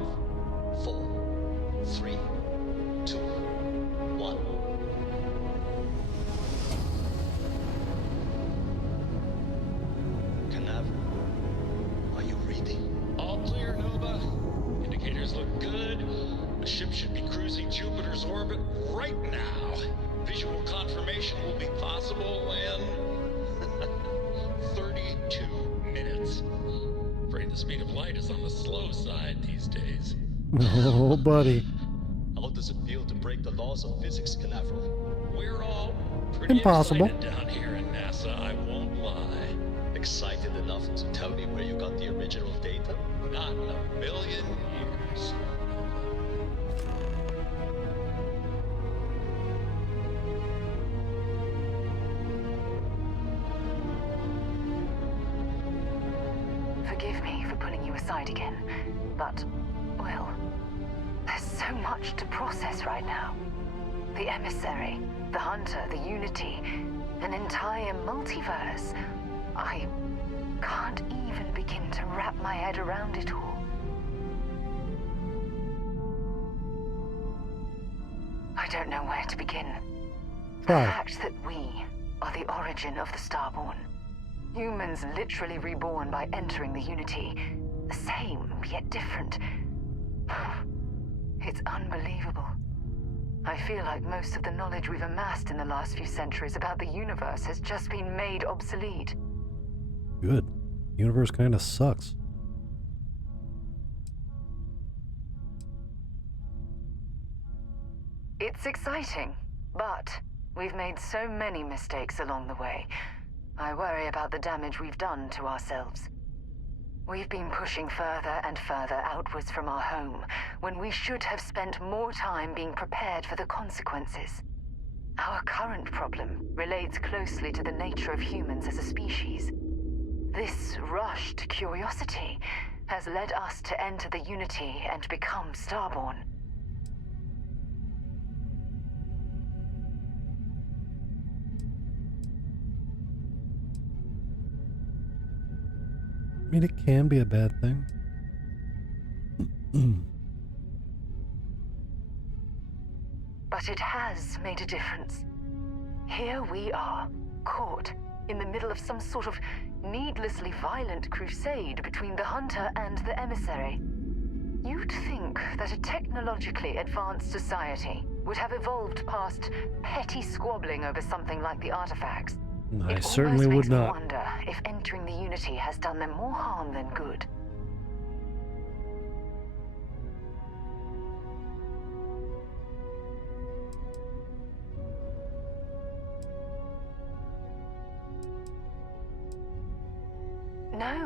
4, 3, 2, 1. Canaveral, are you reading? All clear, Nova. Indicators look good. The ship should be cruising Jupiter's orbit right now. Visual confirmation will be possible in 32 minutes. Afraid the speed of light is on the slow side these days. Oh, buddy. How does it feel to break the laws of physics, Canaveral? We're all pretty Impossible. excited down here in NASA, I won't lie. Excited enough to tell me where you got the original data? Not in a million years. Forgive me for pulling you aside again, but, well, there's so much to process right now. The emissary, the hunter, the unity, an entire multiverse. I can't even begin to wrap my head around it all. I don't know where to begin. Try. The fact that we are the origin of the Starborn. Humans literally reborn by entering the Unity. The same, yet different. It's unbelievable. I feel like most of the knowledge we've amassed in the last few centuries about the universe has just been made obsolete. Good. Universe kind of sucks. It's exciting, but we've made so many mistakes along the way. I worry about the damage we've done to ourselves. We've been pushing further and further outwards from our home, when we should have spent more time being prepared for the consequences. Our current problem relates closely to the nature of humans as a species. This rushed curiosity has led us to enter the Unity and become Starborn. I mean, it can be a bad thing. But it has made a difference. Here we are, caught in the middle of some sort of needlessly violent crusade between the hunter and the emissary. You'd think that a technologically advanced society would have evolved past petty squabbling over something like the artifacts. I certainly would not. It almost makes me wonder if entering the Unity has done them more harm than good.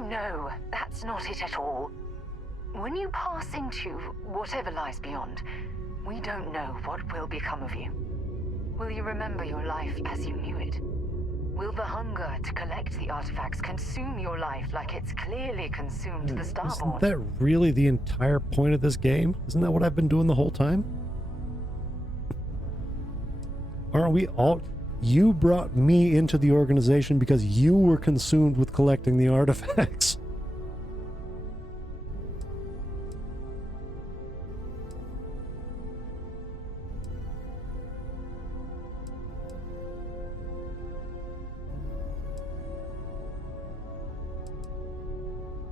No, that's not it at all. When you pass into whatever lies beyond, we don't know what will become of you. Will you remember your life as you knew it? Will the hunger to collect the artifacts consume your life like it's clearly consumed the Starborn? Isn't that really the entire point of this game? Isn't that what I've been doing the whole time? Aren't we all... You brought me into the organization because you were consumed with collecting the artifacts.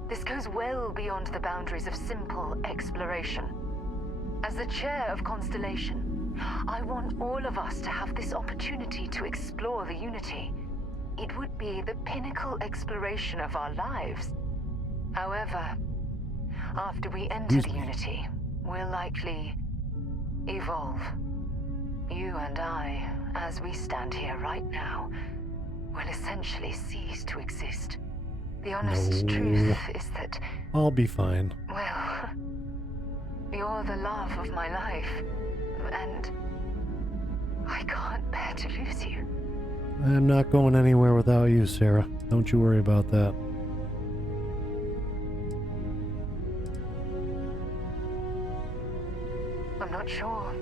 This goes well beyond the boundaries of simple exploration. As the chair of Constellation, I want all of us to have this opportunity to explore the Unity. It would be the pinnacle exploration of our lives. However, after we enter the Unity, we'll likely evolve. You and I, as we stand here right now, will essentially cease to exist. The honest truth is that... I'll be fine. Well, you're the love of my life, and I can't bear to lose you. I'm not going anywhere without you, Sarah. Don't you worry about that. I'm not sure.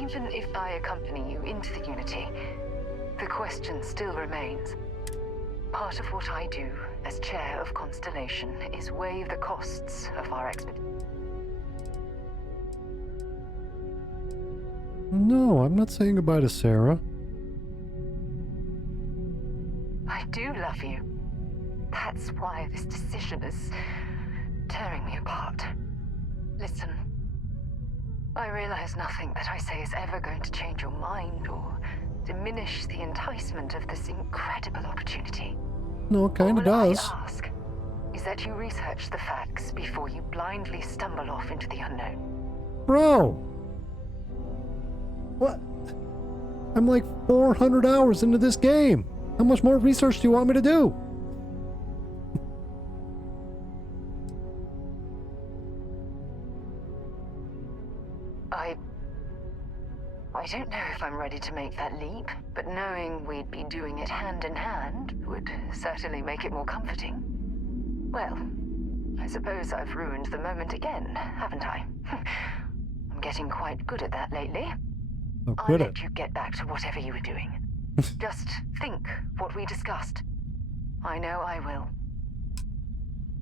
Even if I accompany you into the Unity, the question still remains. Part of what I do as chair of Constellation is weigh the costs of our expedition. No, I'm not saying goodbye to Sarah. I do love you. That's why this decision is tearing me apart. Listen, I realize nothing that I say is ever going to change your mind or diminish the enticement of this incredible opportunity. No, it kind of does. All I ask is that you research the facts before you blindly stumble off into the unknown. Bro! What? I'm like 400 hours into this game. How much more research do you want me to do? I don't know if I'm ready to make that leap, but knowing we'd be doing it hand in hand would certainly make it more comforting. Well, I suppose I've ruined the moment again, haven't I? I'm getting quite good at that lately. I'll let you get back to whatever you were doing. Just think what we discussed. I know I will.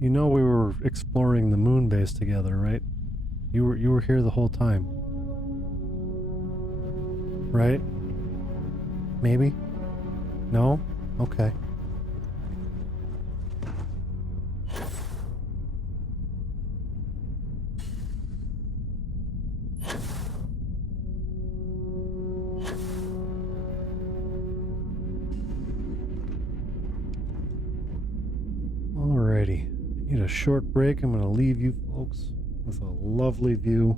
You know we were exploring the moon base together, right? You were here the whole time. Right? Maybe? No? Okay. Alrighty. I need a short break. I'm going to leave you folks with a lovely view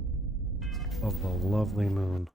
of the lovely moon.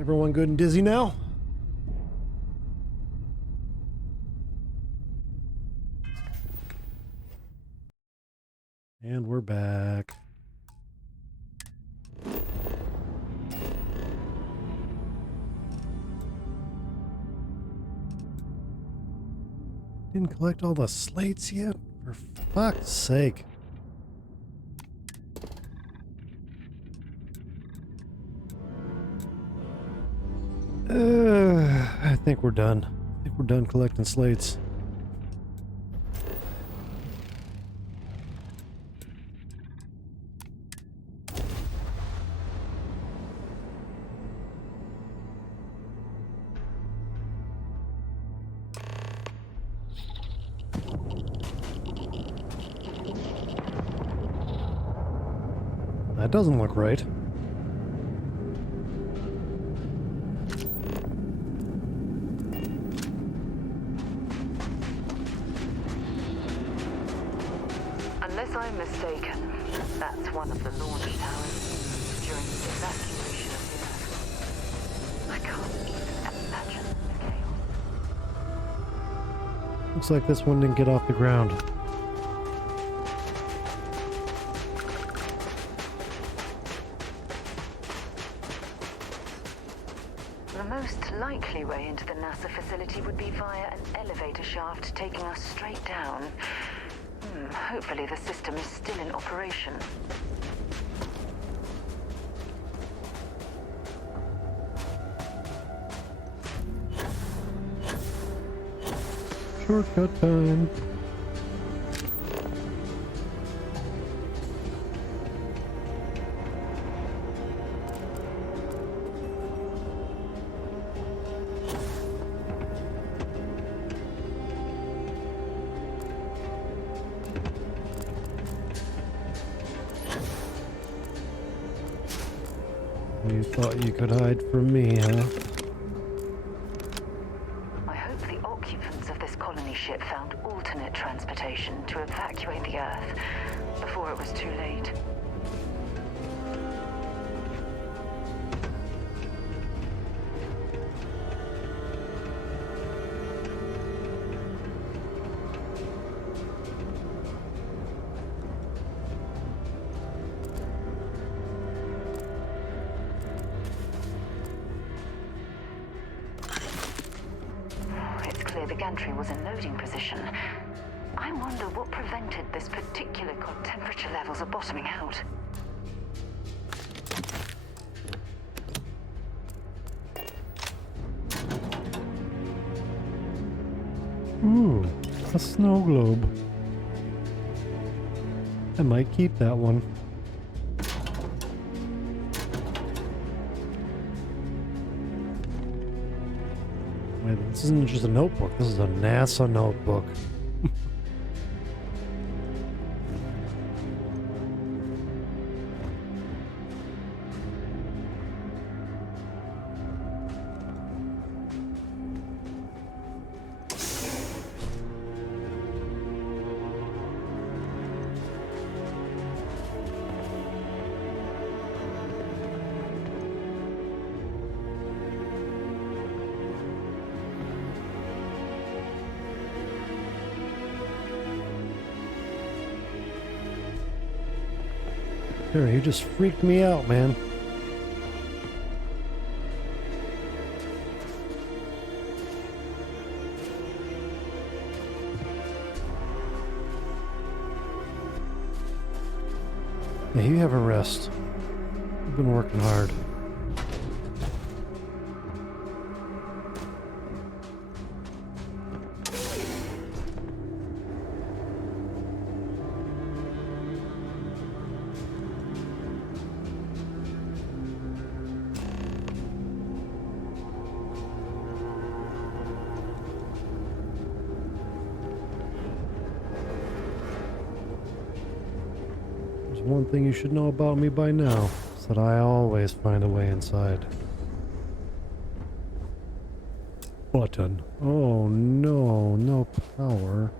Everyone good and dizzy now? And we're back. Didn't collect all the slates yet? For fuck's sake. I think we're done. I think we're done collecting slates. That doesn't look right. Unless I'm mistaken, that's one of the launch towers used during the evacuation of the Earth. I can't even imagine the chaos. Looks like this one didn't get off the ground. The most likely way into the NASA facility would be via an elevator shaft taking us straight down. Hopefully the system is still in operation. Shortcut time. You thought you could hide from me, huh? I hope the occupants of this colony ship found alternate transportation to evacuate the Earth before it was too late. The gantry was in loading position. I wonder what prevented this particular temperature levels of bottoming out. Ooh, a snow globe. I might keep that one. This isn't just a notebook, this is a NASA notebook. Sure, you just freaked me out, man. Yeah, you have a rest. You've been working hard. One thing you should know about me by now is that I always find a way inside. Button. Oh no, no power.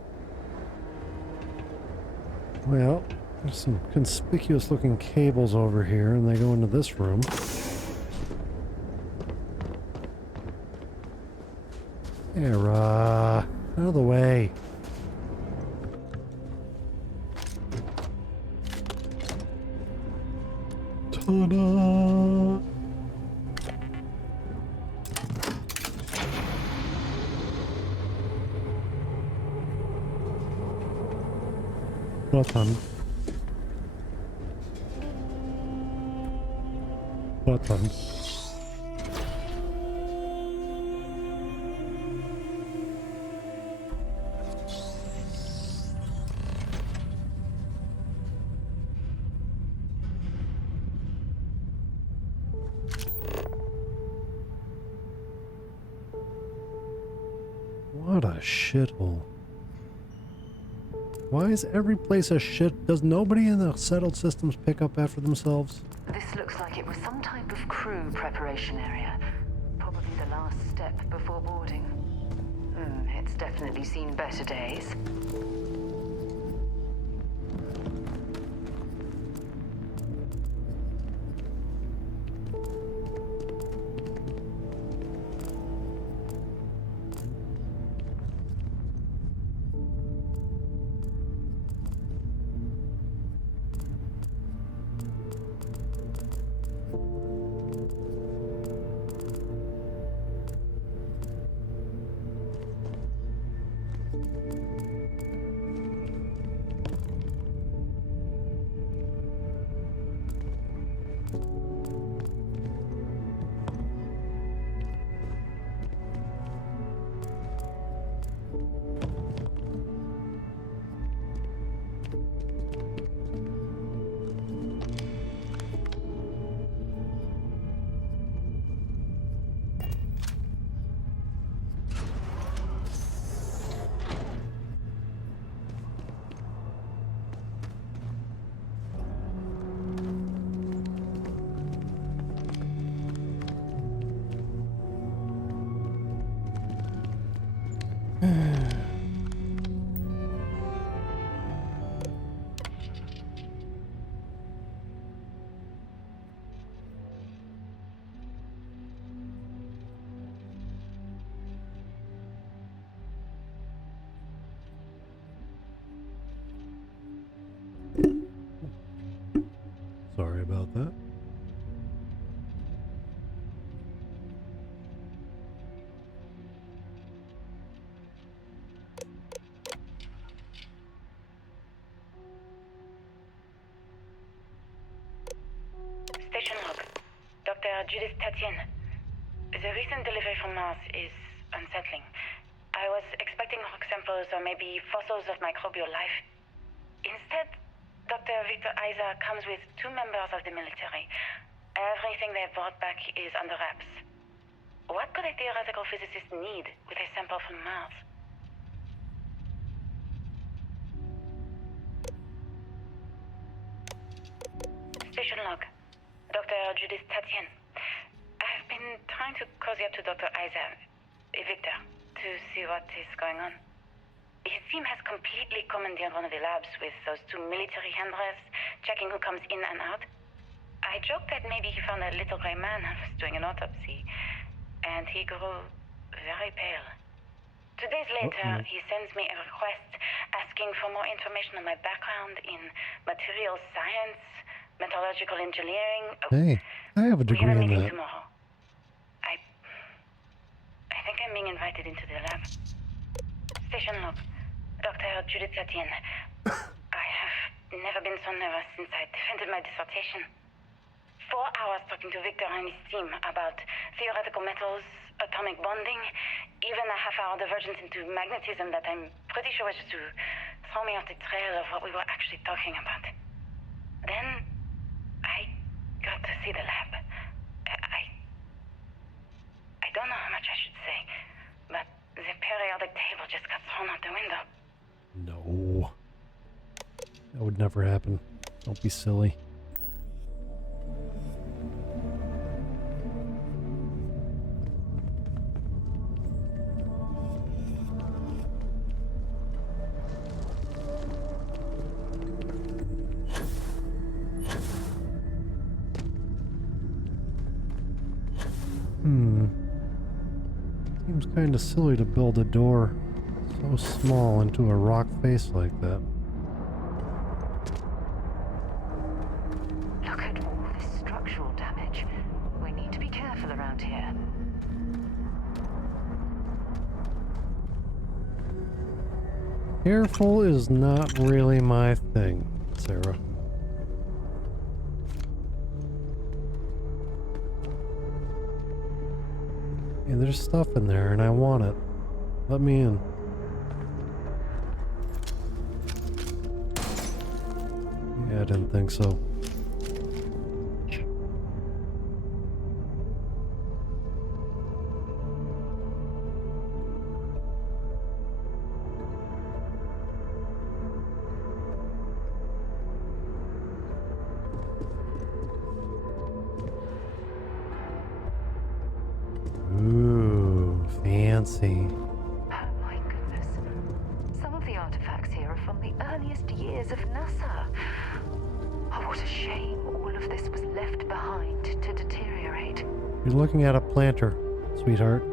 Well, there's some conspicuous looking cables over here and they go into this room. Here, out of the way. Ta-da! Button. Button. What a shithole. Why is every place a shit? Does nobody in the settled systems pick up after themselves? This looks like it was some type of crew preparation area. Probably the last step before boarding. It's definitely seen better days. Sorry about that. Station log. Dr. Judith Tatienne. The recent delivery from Mars is unsettling. I was expecting rock samples or maybe fossils of microbial life. Instead, Dr. Victor Isa comes with 2 members of the military. Everything they brought back is under wraps. What could a theoretical physicist need with a sample from Mars? Station log. Dr. Judith Tatienne. I've been trying to cozy up to Dr. Isa, Victor, to see what is going on. His team has completely commandeered one of the labs with those 2 military handlers, checking who comes in and out. I joked that maybe he found a little gray man who was doing an autopsy, and he grew very pale. 2 days later, he sends me a request asking for more information on my background in materials science, metallurgical engineering. Hey, I have a degree we have a in meeting that. tomorrow. I think I'm being invited into the lab. Station log. Dr. Judith Tatienne. I have never been so nervous since I defended my dissertation. 4 hours talking to Victor and his team about theoretical metals, atomic bonding, even a half-hour divergence into magnetism that I'm pretty sure was just to throw me off the trail of what we were actually talking about. Then I got to see the lab. I don't know how much I should say, but the periodic table just got thrown out the window. No. That would never happen. Don't be silly. Seems kind of silly to build a door so small into a rock face like that. Look at all this structural damage. We need to be careful around here. Careful is not really my thing, Sarah. Yeah, there's stuff in there and I want it. Let me in. Yeah, I didn't think so. Ooh, fancy. Oh my goodness. Some of the artifacts here are from the earliest years of NASA. Oh, what a shame all of this was left behind to deteriorate. You're looking at a planter, sweetheart.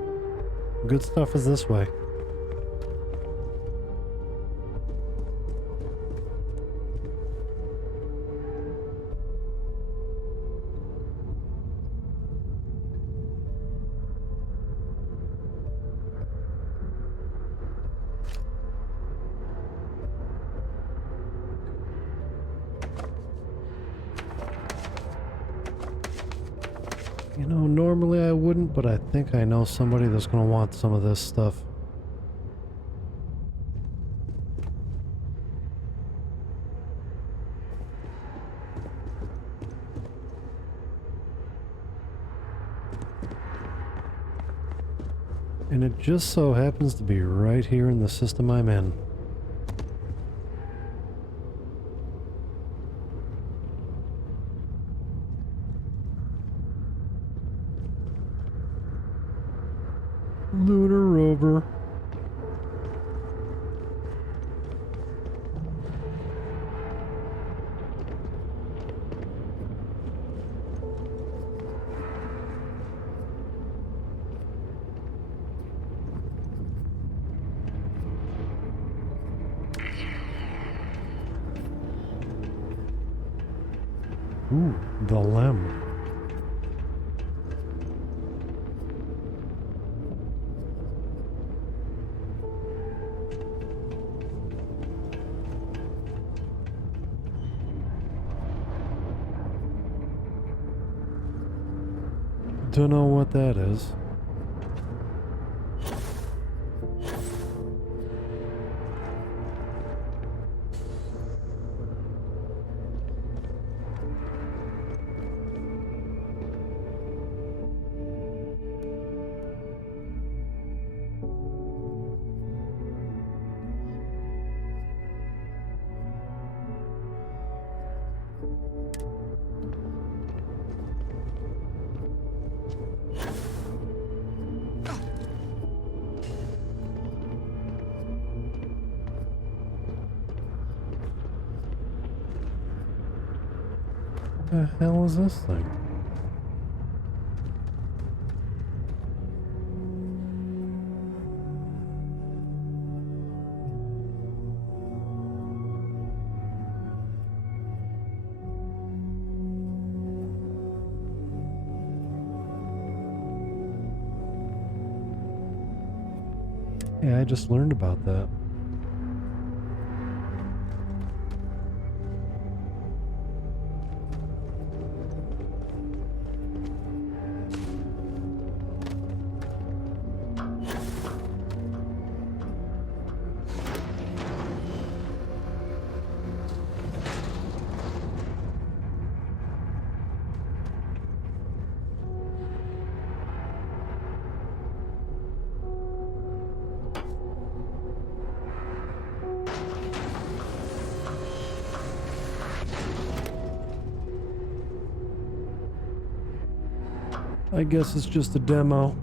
Good stuff is this way. You know, normally I wouldn't, but I think I know somebody that's going to want some of this stuff. And it just so happens to be right here in the system I'm in. Lunar rover. Ooh, the lem. Don't know what that is. What the hell is this thing? Yeah, I just learned about that. I guess it's just a demo.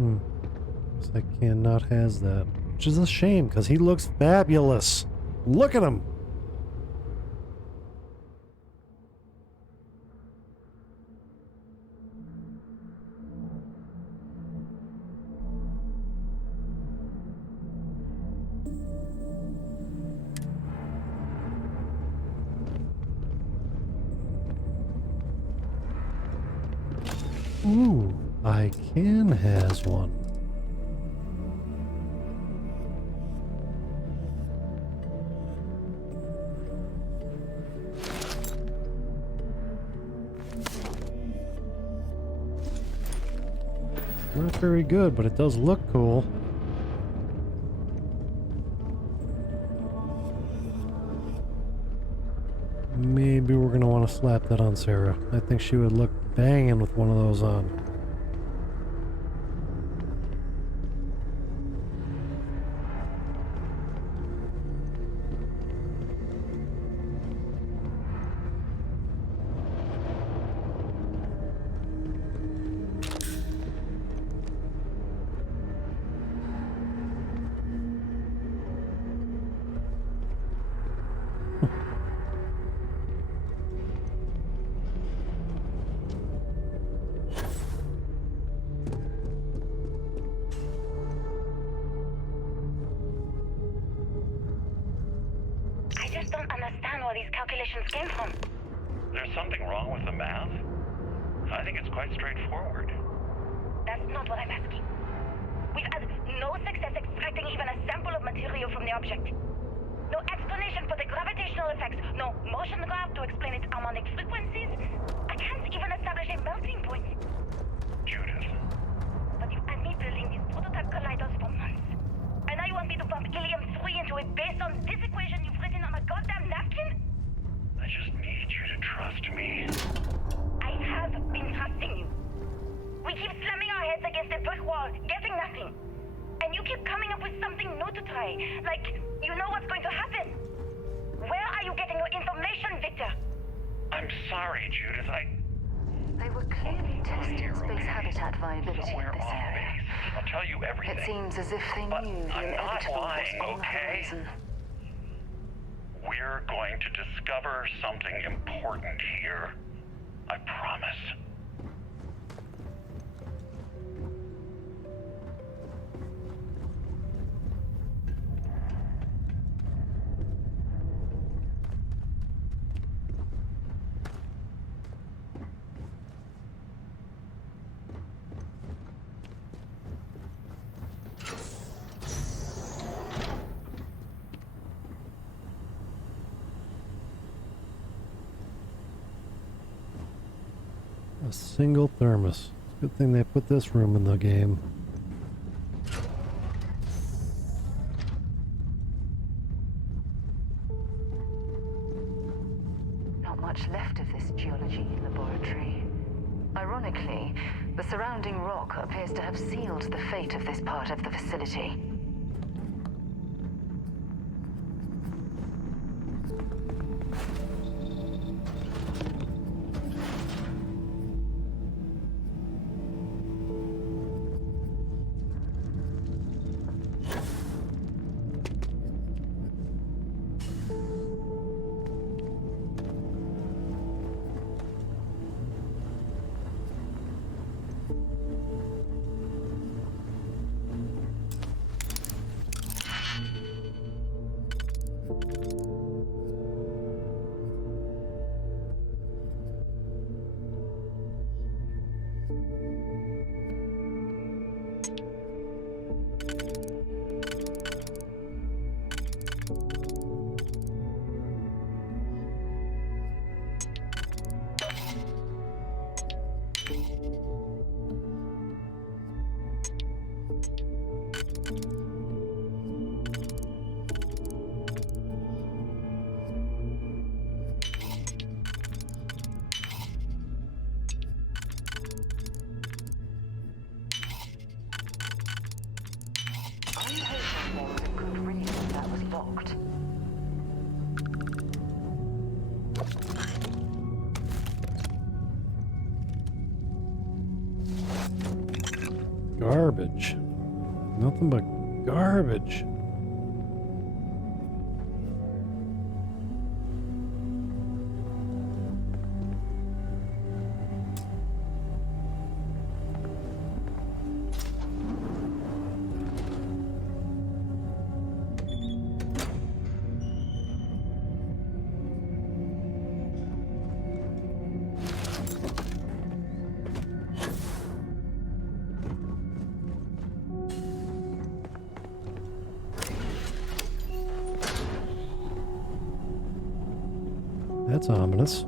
Looks like Cannot has that. Which is a shame, because he looks fabulous. Look at him! Ooh, I can has one. Not very good, but it does look cool. Maybe we're gonna want to slap that on Sarah. I think she would look banging with one of those on. Came from. There's something wrong with the math? I think it's quite straightforward. That's not what I'm asking. We've had no success extracting even a sample of material from the object. No explanation for the gravitational effects. No motion graph to explain its harmonic frequencies. I can't even establish a melting point. Judith. But you had me building these prototype colliders for months. And now you want me to pump helium-3 into it based on this equation you've written on a goddamn napkin? I just need you to trust me. I have been trusting you. We keep slamming our heads against a brick wall, getting nothing. And you keep coming up with something new to try. Like, you know what's going to happen. Where are you getting your information, Victor? I'm sorry, Judith. They were clearly testing space habitat viability Somewhere in this off area. base. I'll tell you everything. It seems as if they knew the I'm not inevitable was lying, on the okay? horizon. We're going to discover something important here. I promise. A single thermos. Good thing they put this room in the game. Not much left of this geology laboratory. Ironically, the surrounding rock appears to have sealed the fate of this part of the facility. Garbage. Nothing but garbage. That's ominous.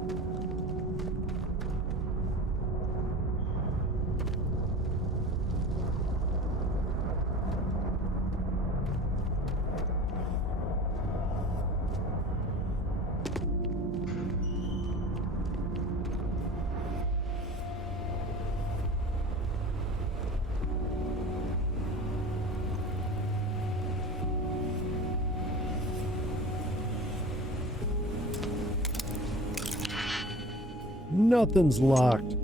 Nothing's locked.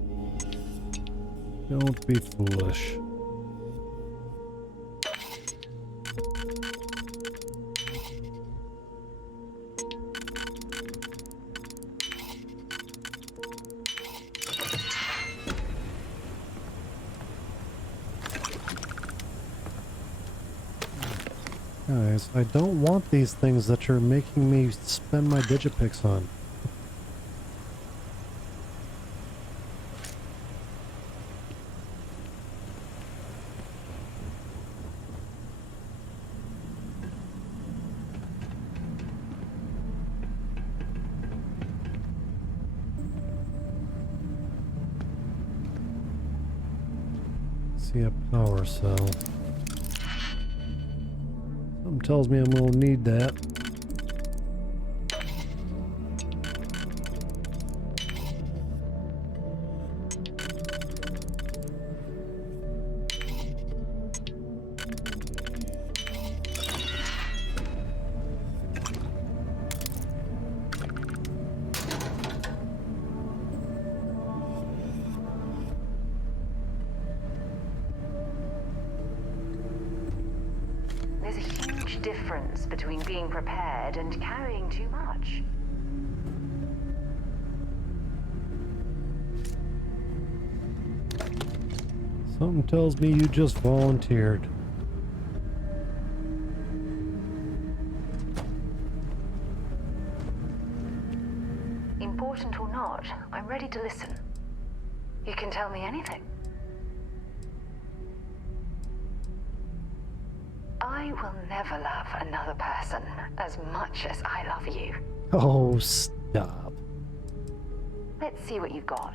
Don't be foolish. Guys, I don't want these things that you're making me spend my digipix on. See a power cell. Something tells me I'm gonna need that. There's a huge difference between being prepared and carrying too much. Something tells me you just volunteered. Important or not, I'm ready to listen. You can tell me anything. I will never love another person as much as I love you. Oh, stop. Let's see what you've got.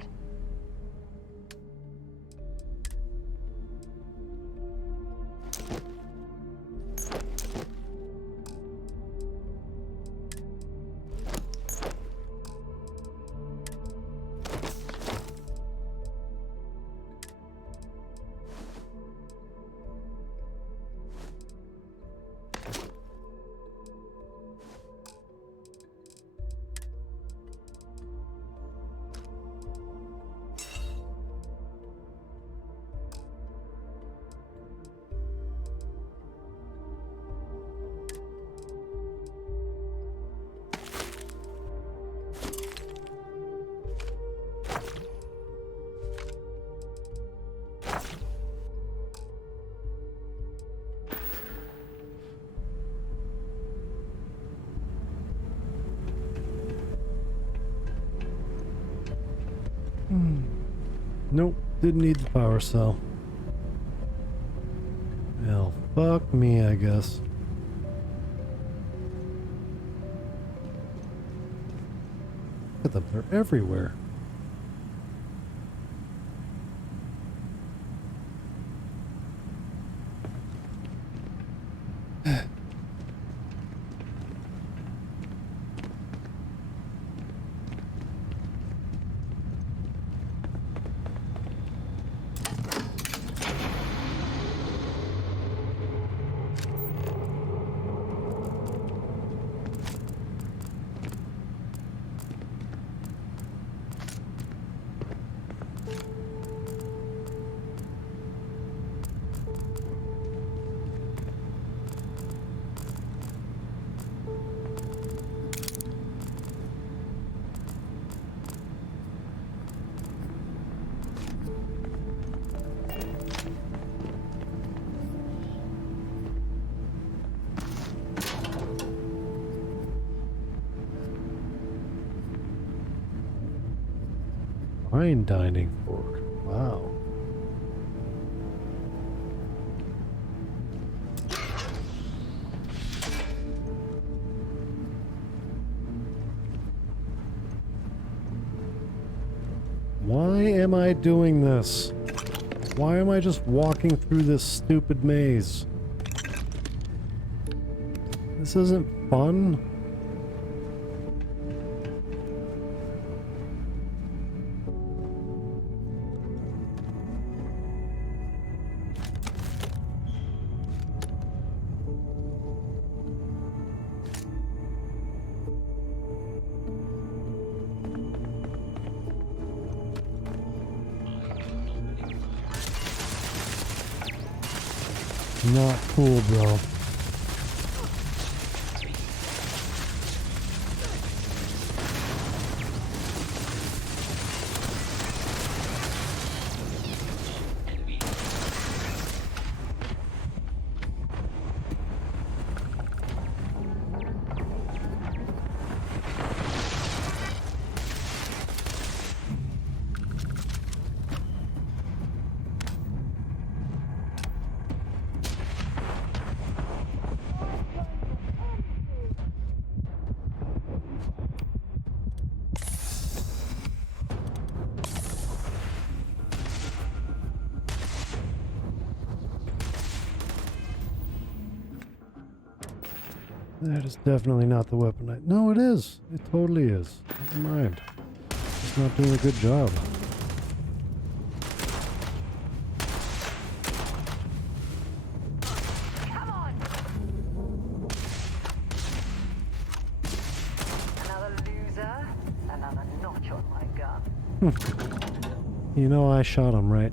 Nope, didn't need the power cell. Well, fuck me, I guess. Look at them, they're everywhere. fine dining fork. Wow. Why am I doing this? Why am I just walking through this stupid maze? This isn't fun. Not cool, bro. That is definitely not the weapon. No, it is. It totally is. Never mind. It's not doing a good job. Come on! Another loser, another notch on my gun. You know I shot him, right?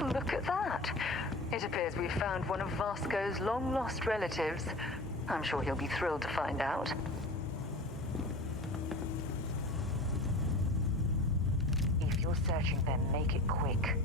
Well, look at that. It appears we've found one of Vasco's long-lost relatives. I'm sure he'll be thrilled to find out. If you're searching, then make it quick.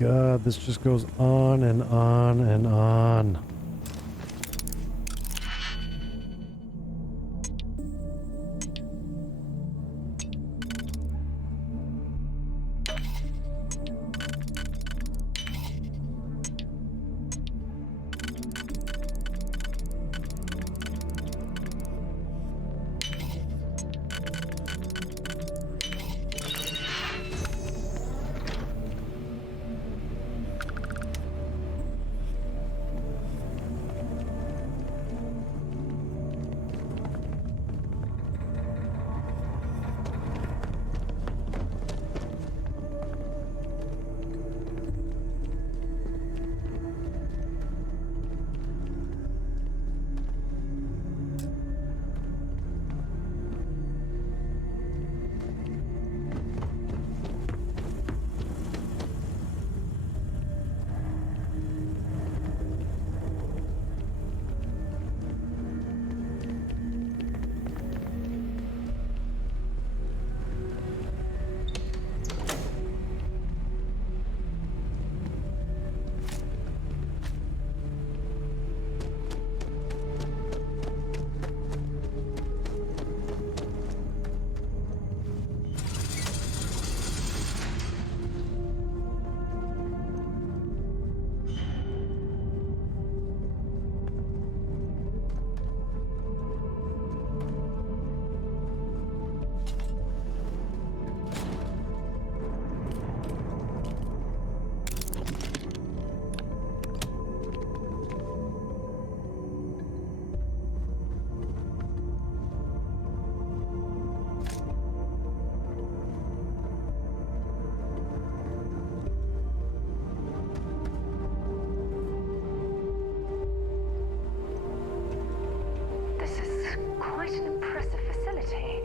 God, this just goes on and on and on. quite an impressive facility.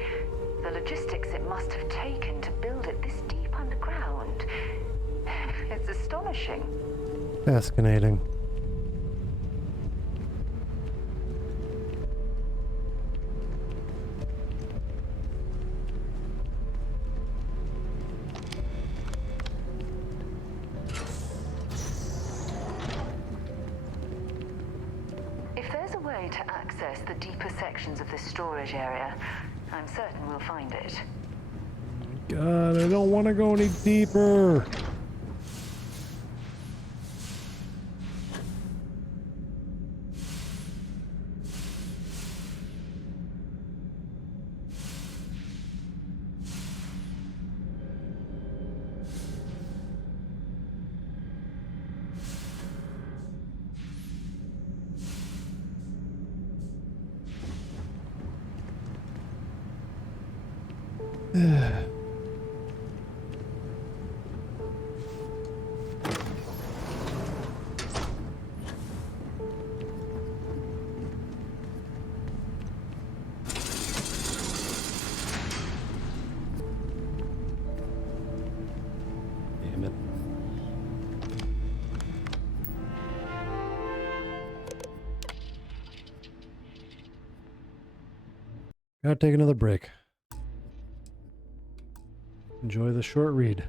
The logistics it must have taken to build it this deep underground. It's astonishing. Fascinating. If there's a way to access the deeper sections of this storage area, I'm certain we'll find it. God, I don't want to go any deeper. Damn it. Gotta take another break. Enjoy the short read.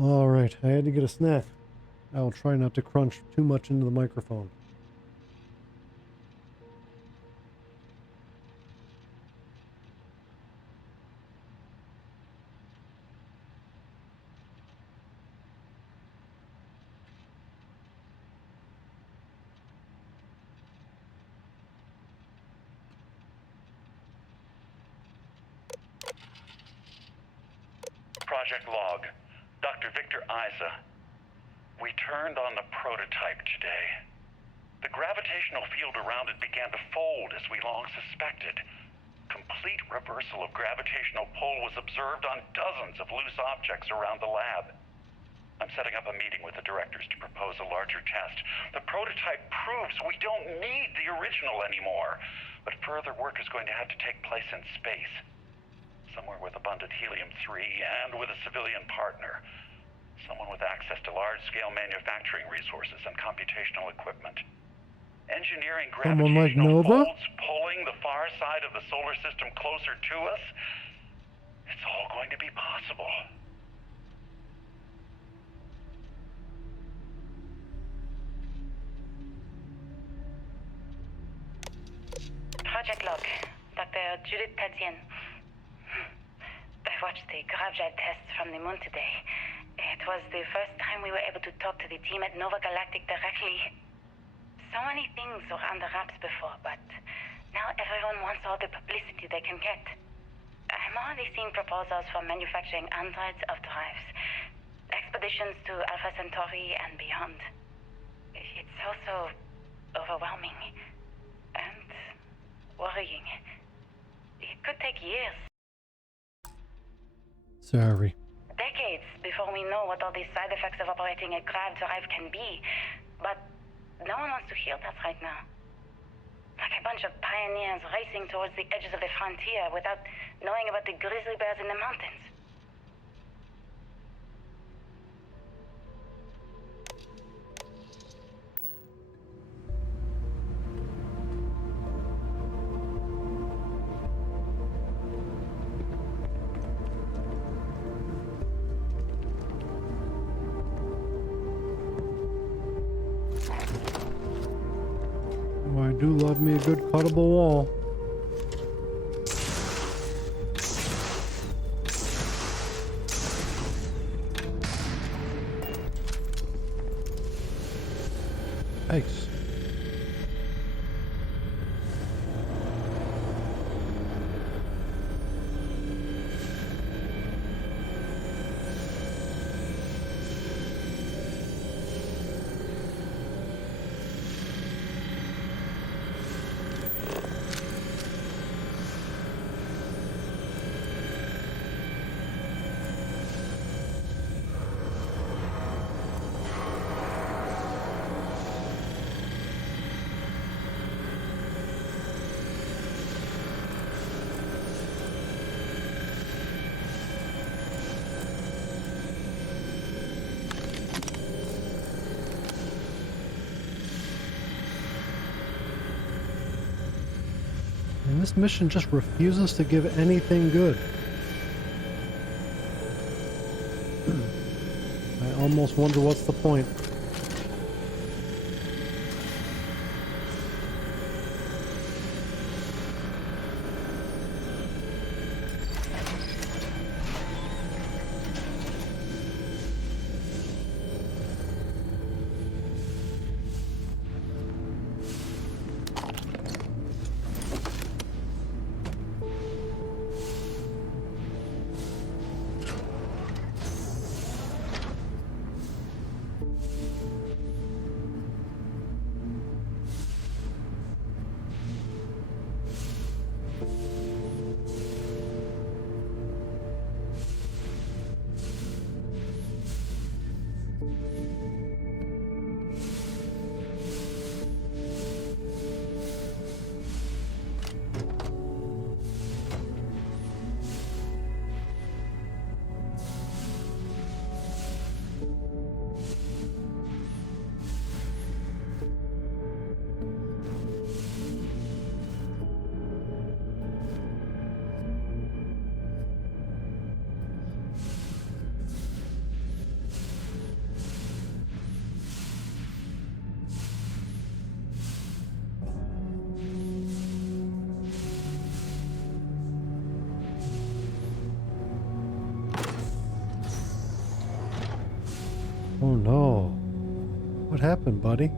All right, I had to get a snack. I will try not to crunch too much into the microphone. Project log. Dr. Victor Isa. We turned on the prototype today. The gravitational field around it began to fold as we long suspected. Complete reversal of gravitational pull was observed on dozens of loose objects around the lab. I'm setting up a meeting with the directors to propose a larger test. The prototype proves we don't need the original anymore, but further work is going to have to take place in space. somewhere with abundant helium-3 and with a civilian partner. Someone with access to large-scale manufacturing resources and computational equipment. Engineering Someone like gravitational Nova? folds pulling the far side of the solar system closer to us. It's all going to be possible. Project log, Dr. Judith Tatian. I watched the gravjet tests from the moon today. It was the first time we were able to talk to the team at Nova Galactic directly. So many things were under wraps before, but now everyone wants all the publicity they can get. I'm already seeing proposals for manufacturing androids of drives, expeditions to Alpha Centauri and beyond. It's also overwhelming and worrying. It could take years. Sorry. Decades before we know what all the side effects of operating a grav drive can be. But no one wants to hear that right now. Like a bunch of pioneers racing towards the edges of the frontier without knowing about the grizzly bears in the mountains. Oh, I do love me a good cuttable wall. Nice. And this mission just refuses to give anything good. I almost wonder what's the point. Oh no. What happened, buddy?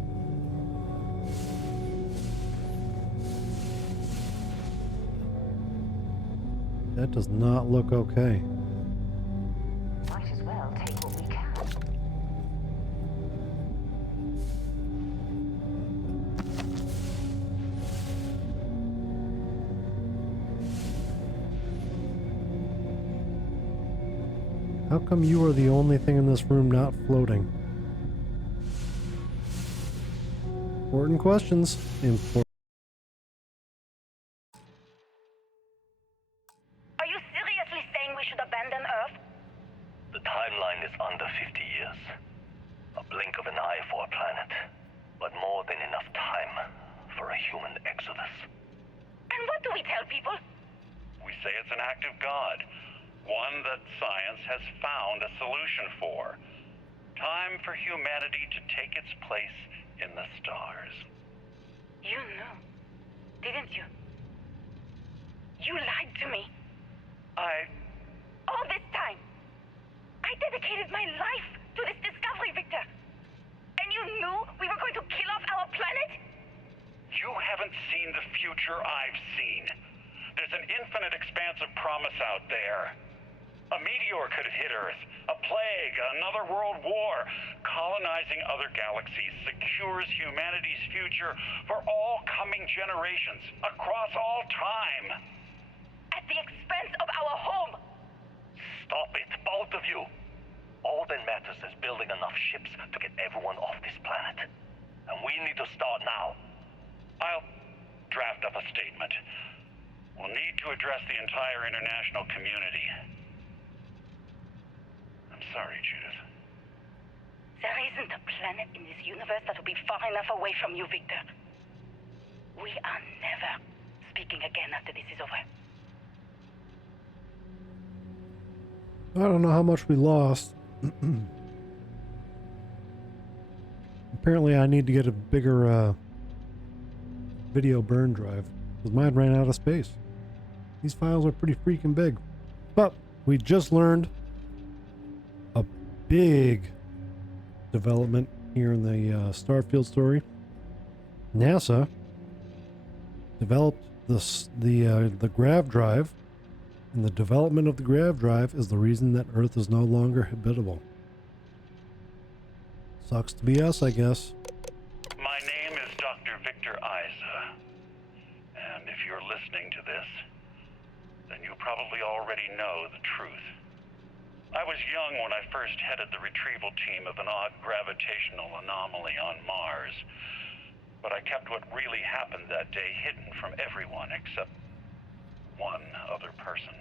That does not look okay. Might as well take what we can. How come you are the only thing in this room not floating? Important questions. Important. Are you serious timeline is under 50 years. A blink of an eye for a planet, but more than enough time for a human exodus. And what do we tell people? We say it's an act of God, one that science has found a solution for. Time for humanity to take its place in the stars. You knew, didn't you? You lied to me. All this time, I dedicated my life to this discovery, Victor. And you knew we were going to kill off our planet? You haven't seen the future I've seen. There's an infinite expanse of promise out there. A meteor could have hit Earth, a plague, another world war. Colonizing other galaxies secures humanity's future for all coming generations, across all time. At the expense of our home. Stop it, both of you. All that matters is building enough ships to get everyone off this planet. And we need to start now. I'll draft up a statement. We'll need to address the entire international community. I'm sorry, Judith. There isn't a planet in this universe that will be far enough away from you, Victor. We are never speaking again after this is over. I don't know how much we lost. Apparently I need to get a bigger video burn drive, because mine ran out of space. These files are pretty freaking big. But we just learned a big development here in the Starfield story. NASA developed the grav drive, and the development of the grav drive is the reason that Earth is no longer habitable. Sucks to be us, I guess. My name is Dr. Victor Isa, and if you're listening to this, then you probably already know the truth. I was young when I first headed the retrieval team of an odd gravitational anomaly on Mars, but I kept what really happened that day hidden from everyone except one other person.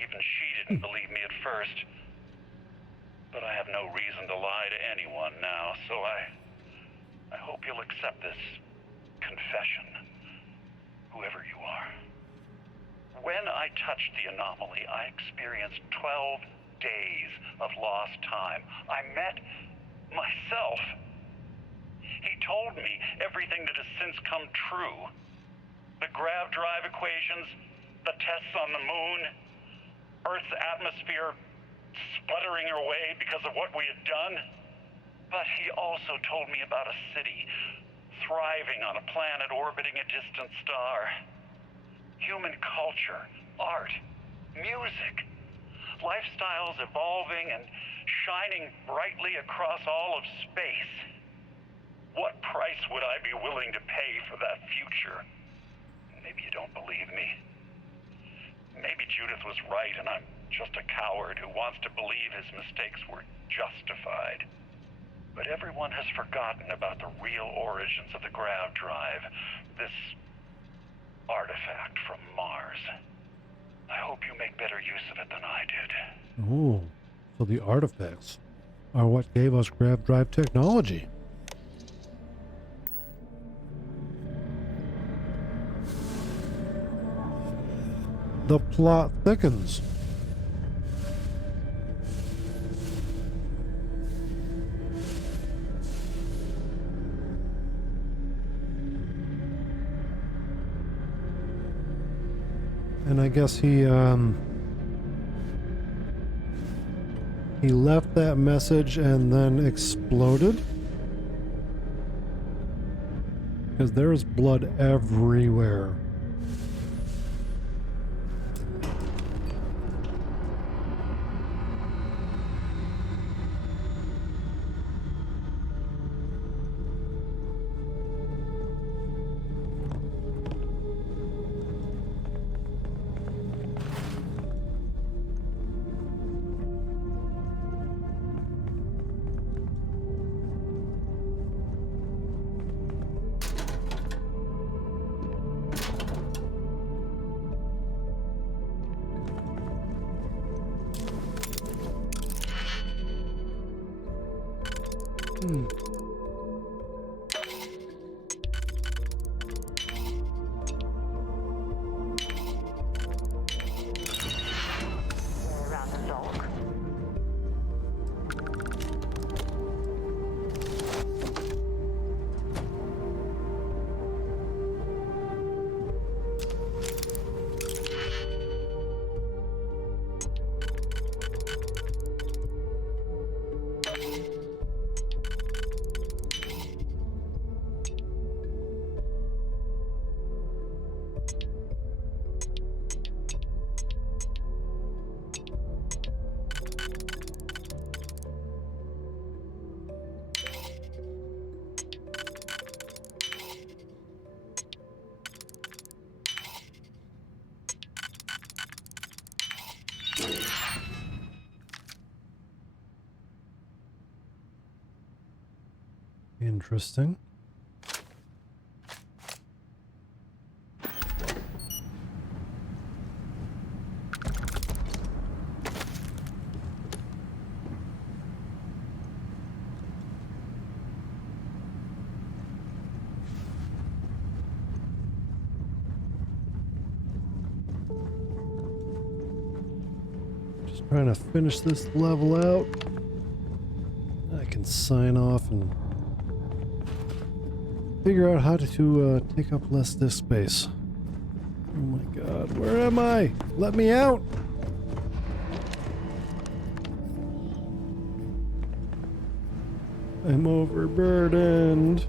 Even she didn't believe me at first, but I have no reason to lie to anyone now, so I hope you'll accept this confession, whoever you are. When I touched the anomaly, I experienced 12 days of lost time. I met myself. He told me everything that has since come true. The grav drive equations, the tests on the moon, Earth's atmosphere sputtering away because of what we had done. But he also told me about a city thriving on a planet orbiting a distant star. Human culture, art, music, lifestyles evolving and shining brightly across all of space. What price would I be willing to pay for that future? Maybe you don't believe me. Maybe Judith was right and I'm just a coward who wants to believe his mistakes were justified. But everyone has forgotten about the real origins of the grav drive, this artifact from Mars. I hope you make better use of it than I did. Oh, so the artifacts are what gave us grav drive technology. The plot thickens. And I guess he left that message and then exploded. Because there's blood everywhere. Around the log. Interesting. Just trying to finish this level out. I can sign off and figure out how to take up less disk space. Oh my god, where am I? Let me out! I'm overburdened.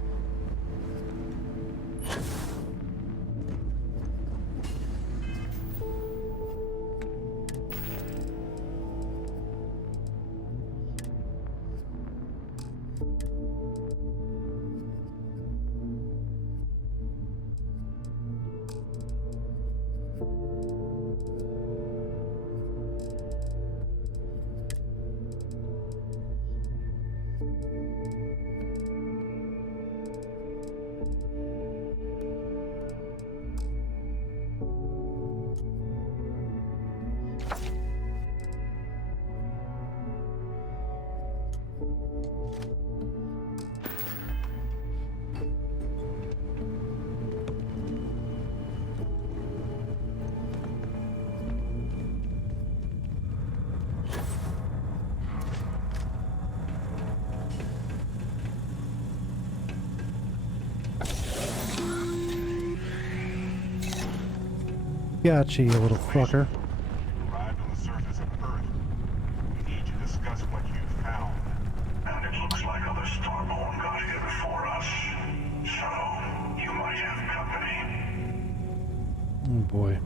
Gotcha, you little fucker. Arrived on the surface of Earth. We need to discuss what you found. And it looks like other Starborn got here before us. So, you might have company. Oh boy.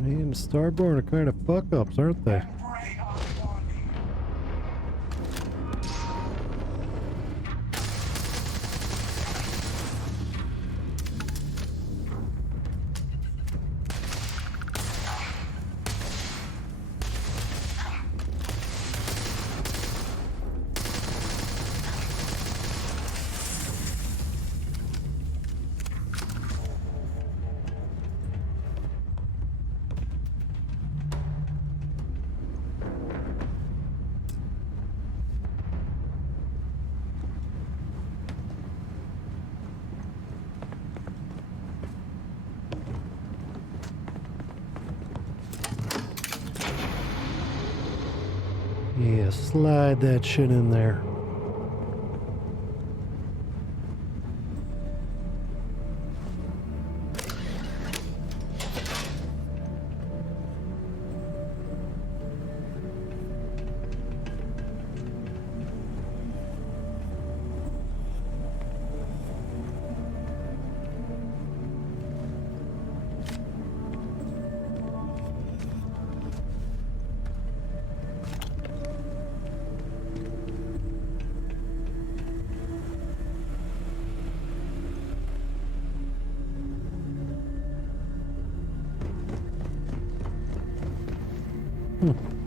Me and Starborn are kind of fuck-ups, aren't they? Slide that shit in there. Hmm.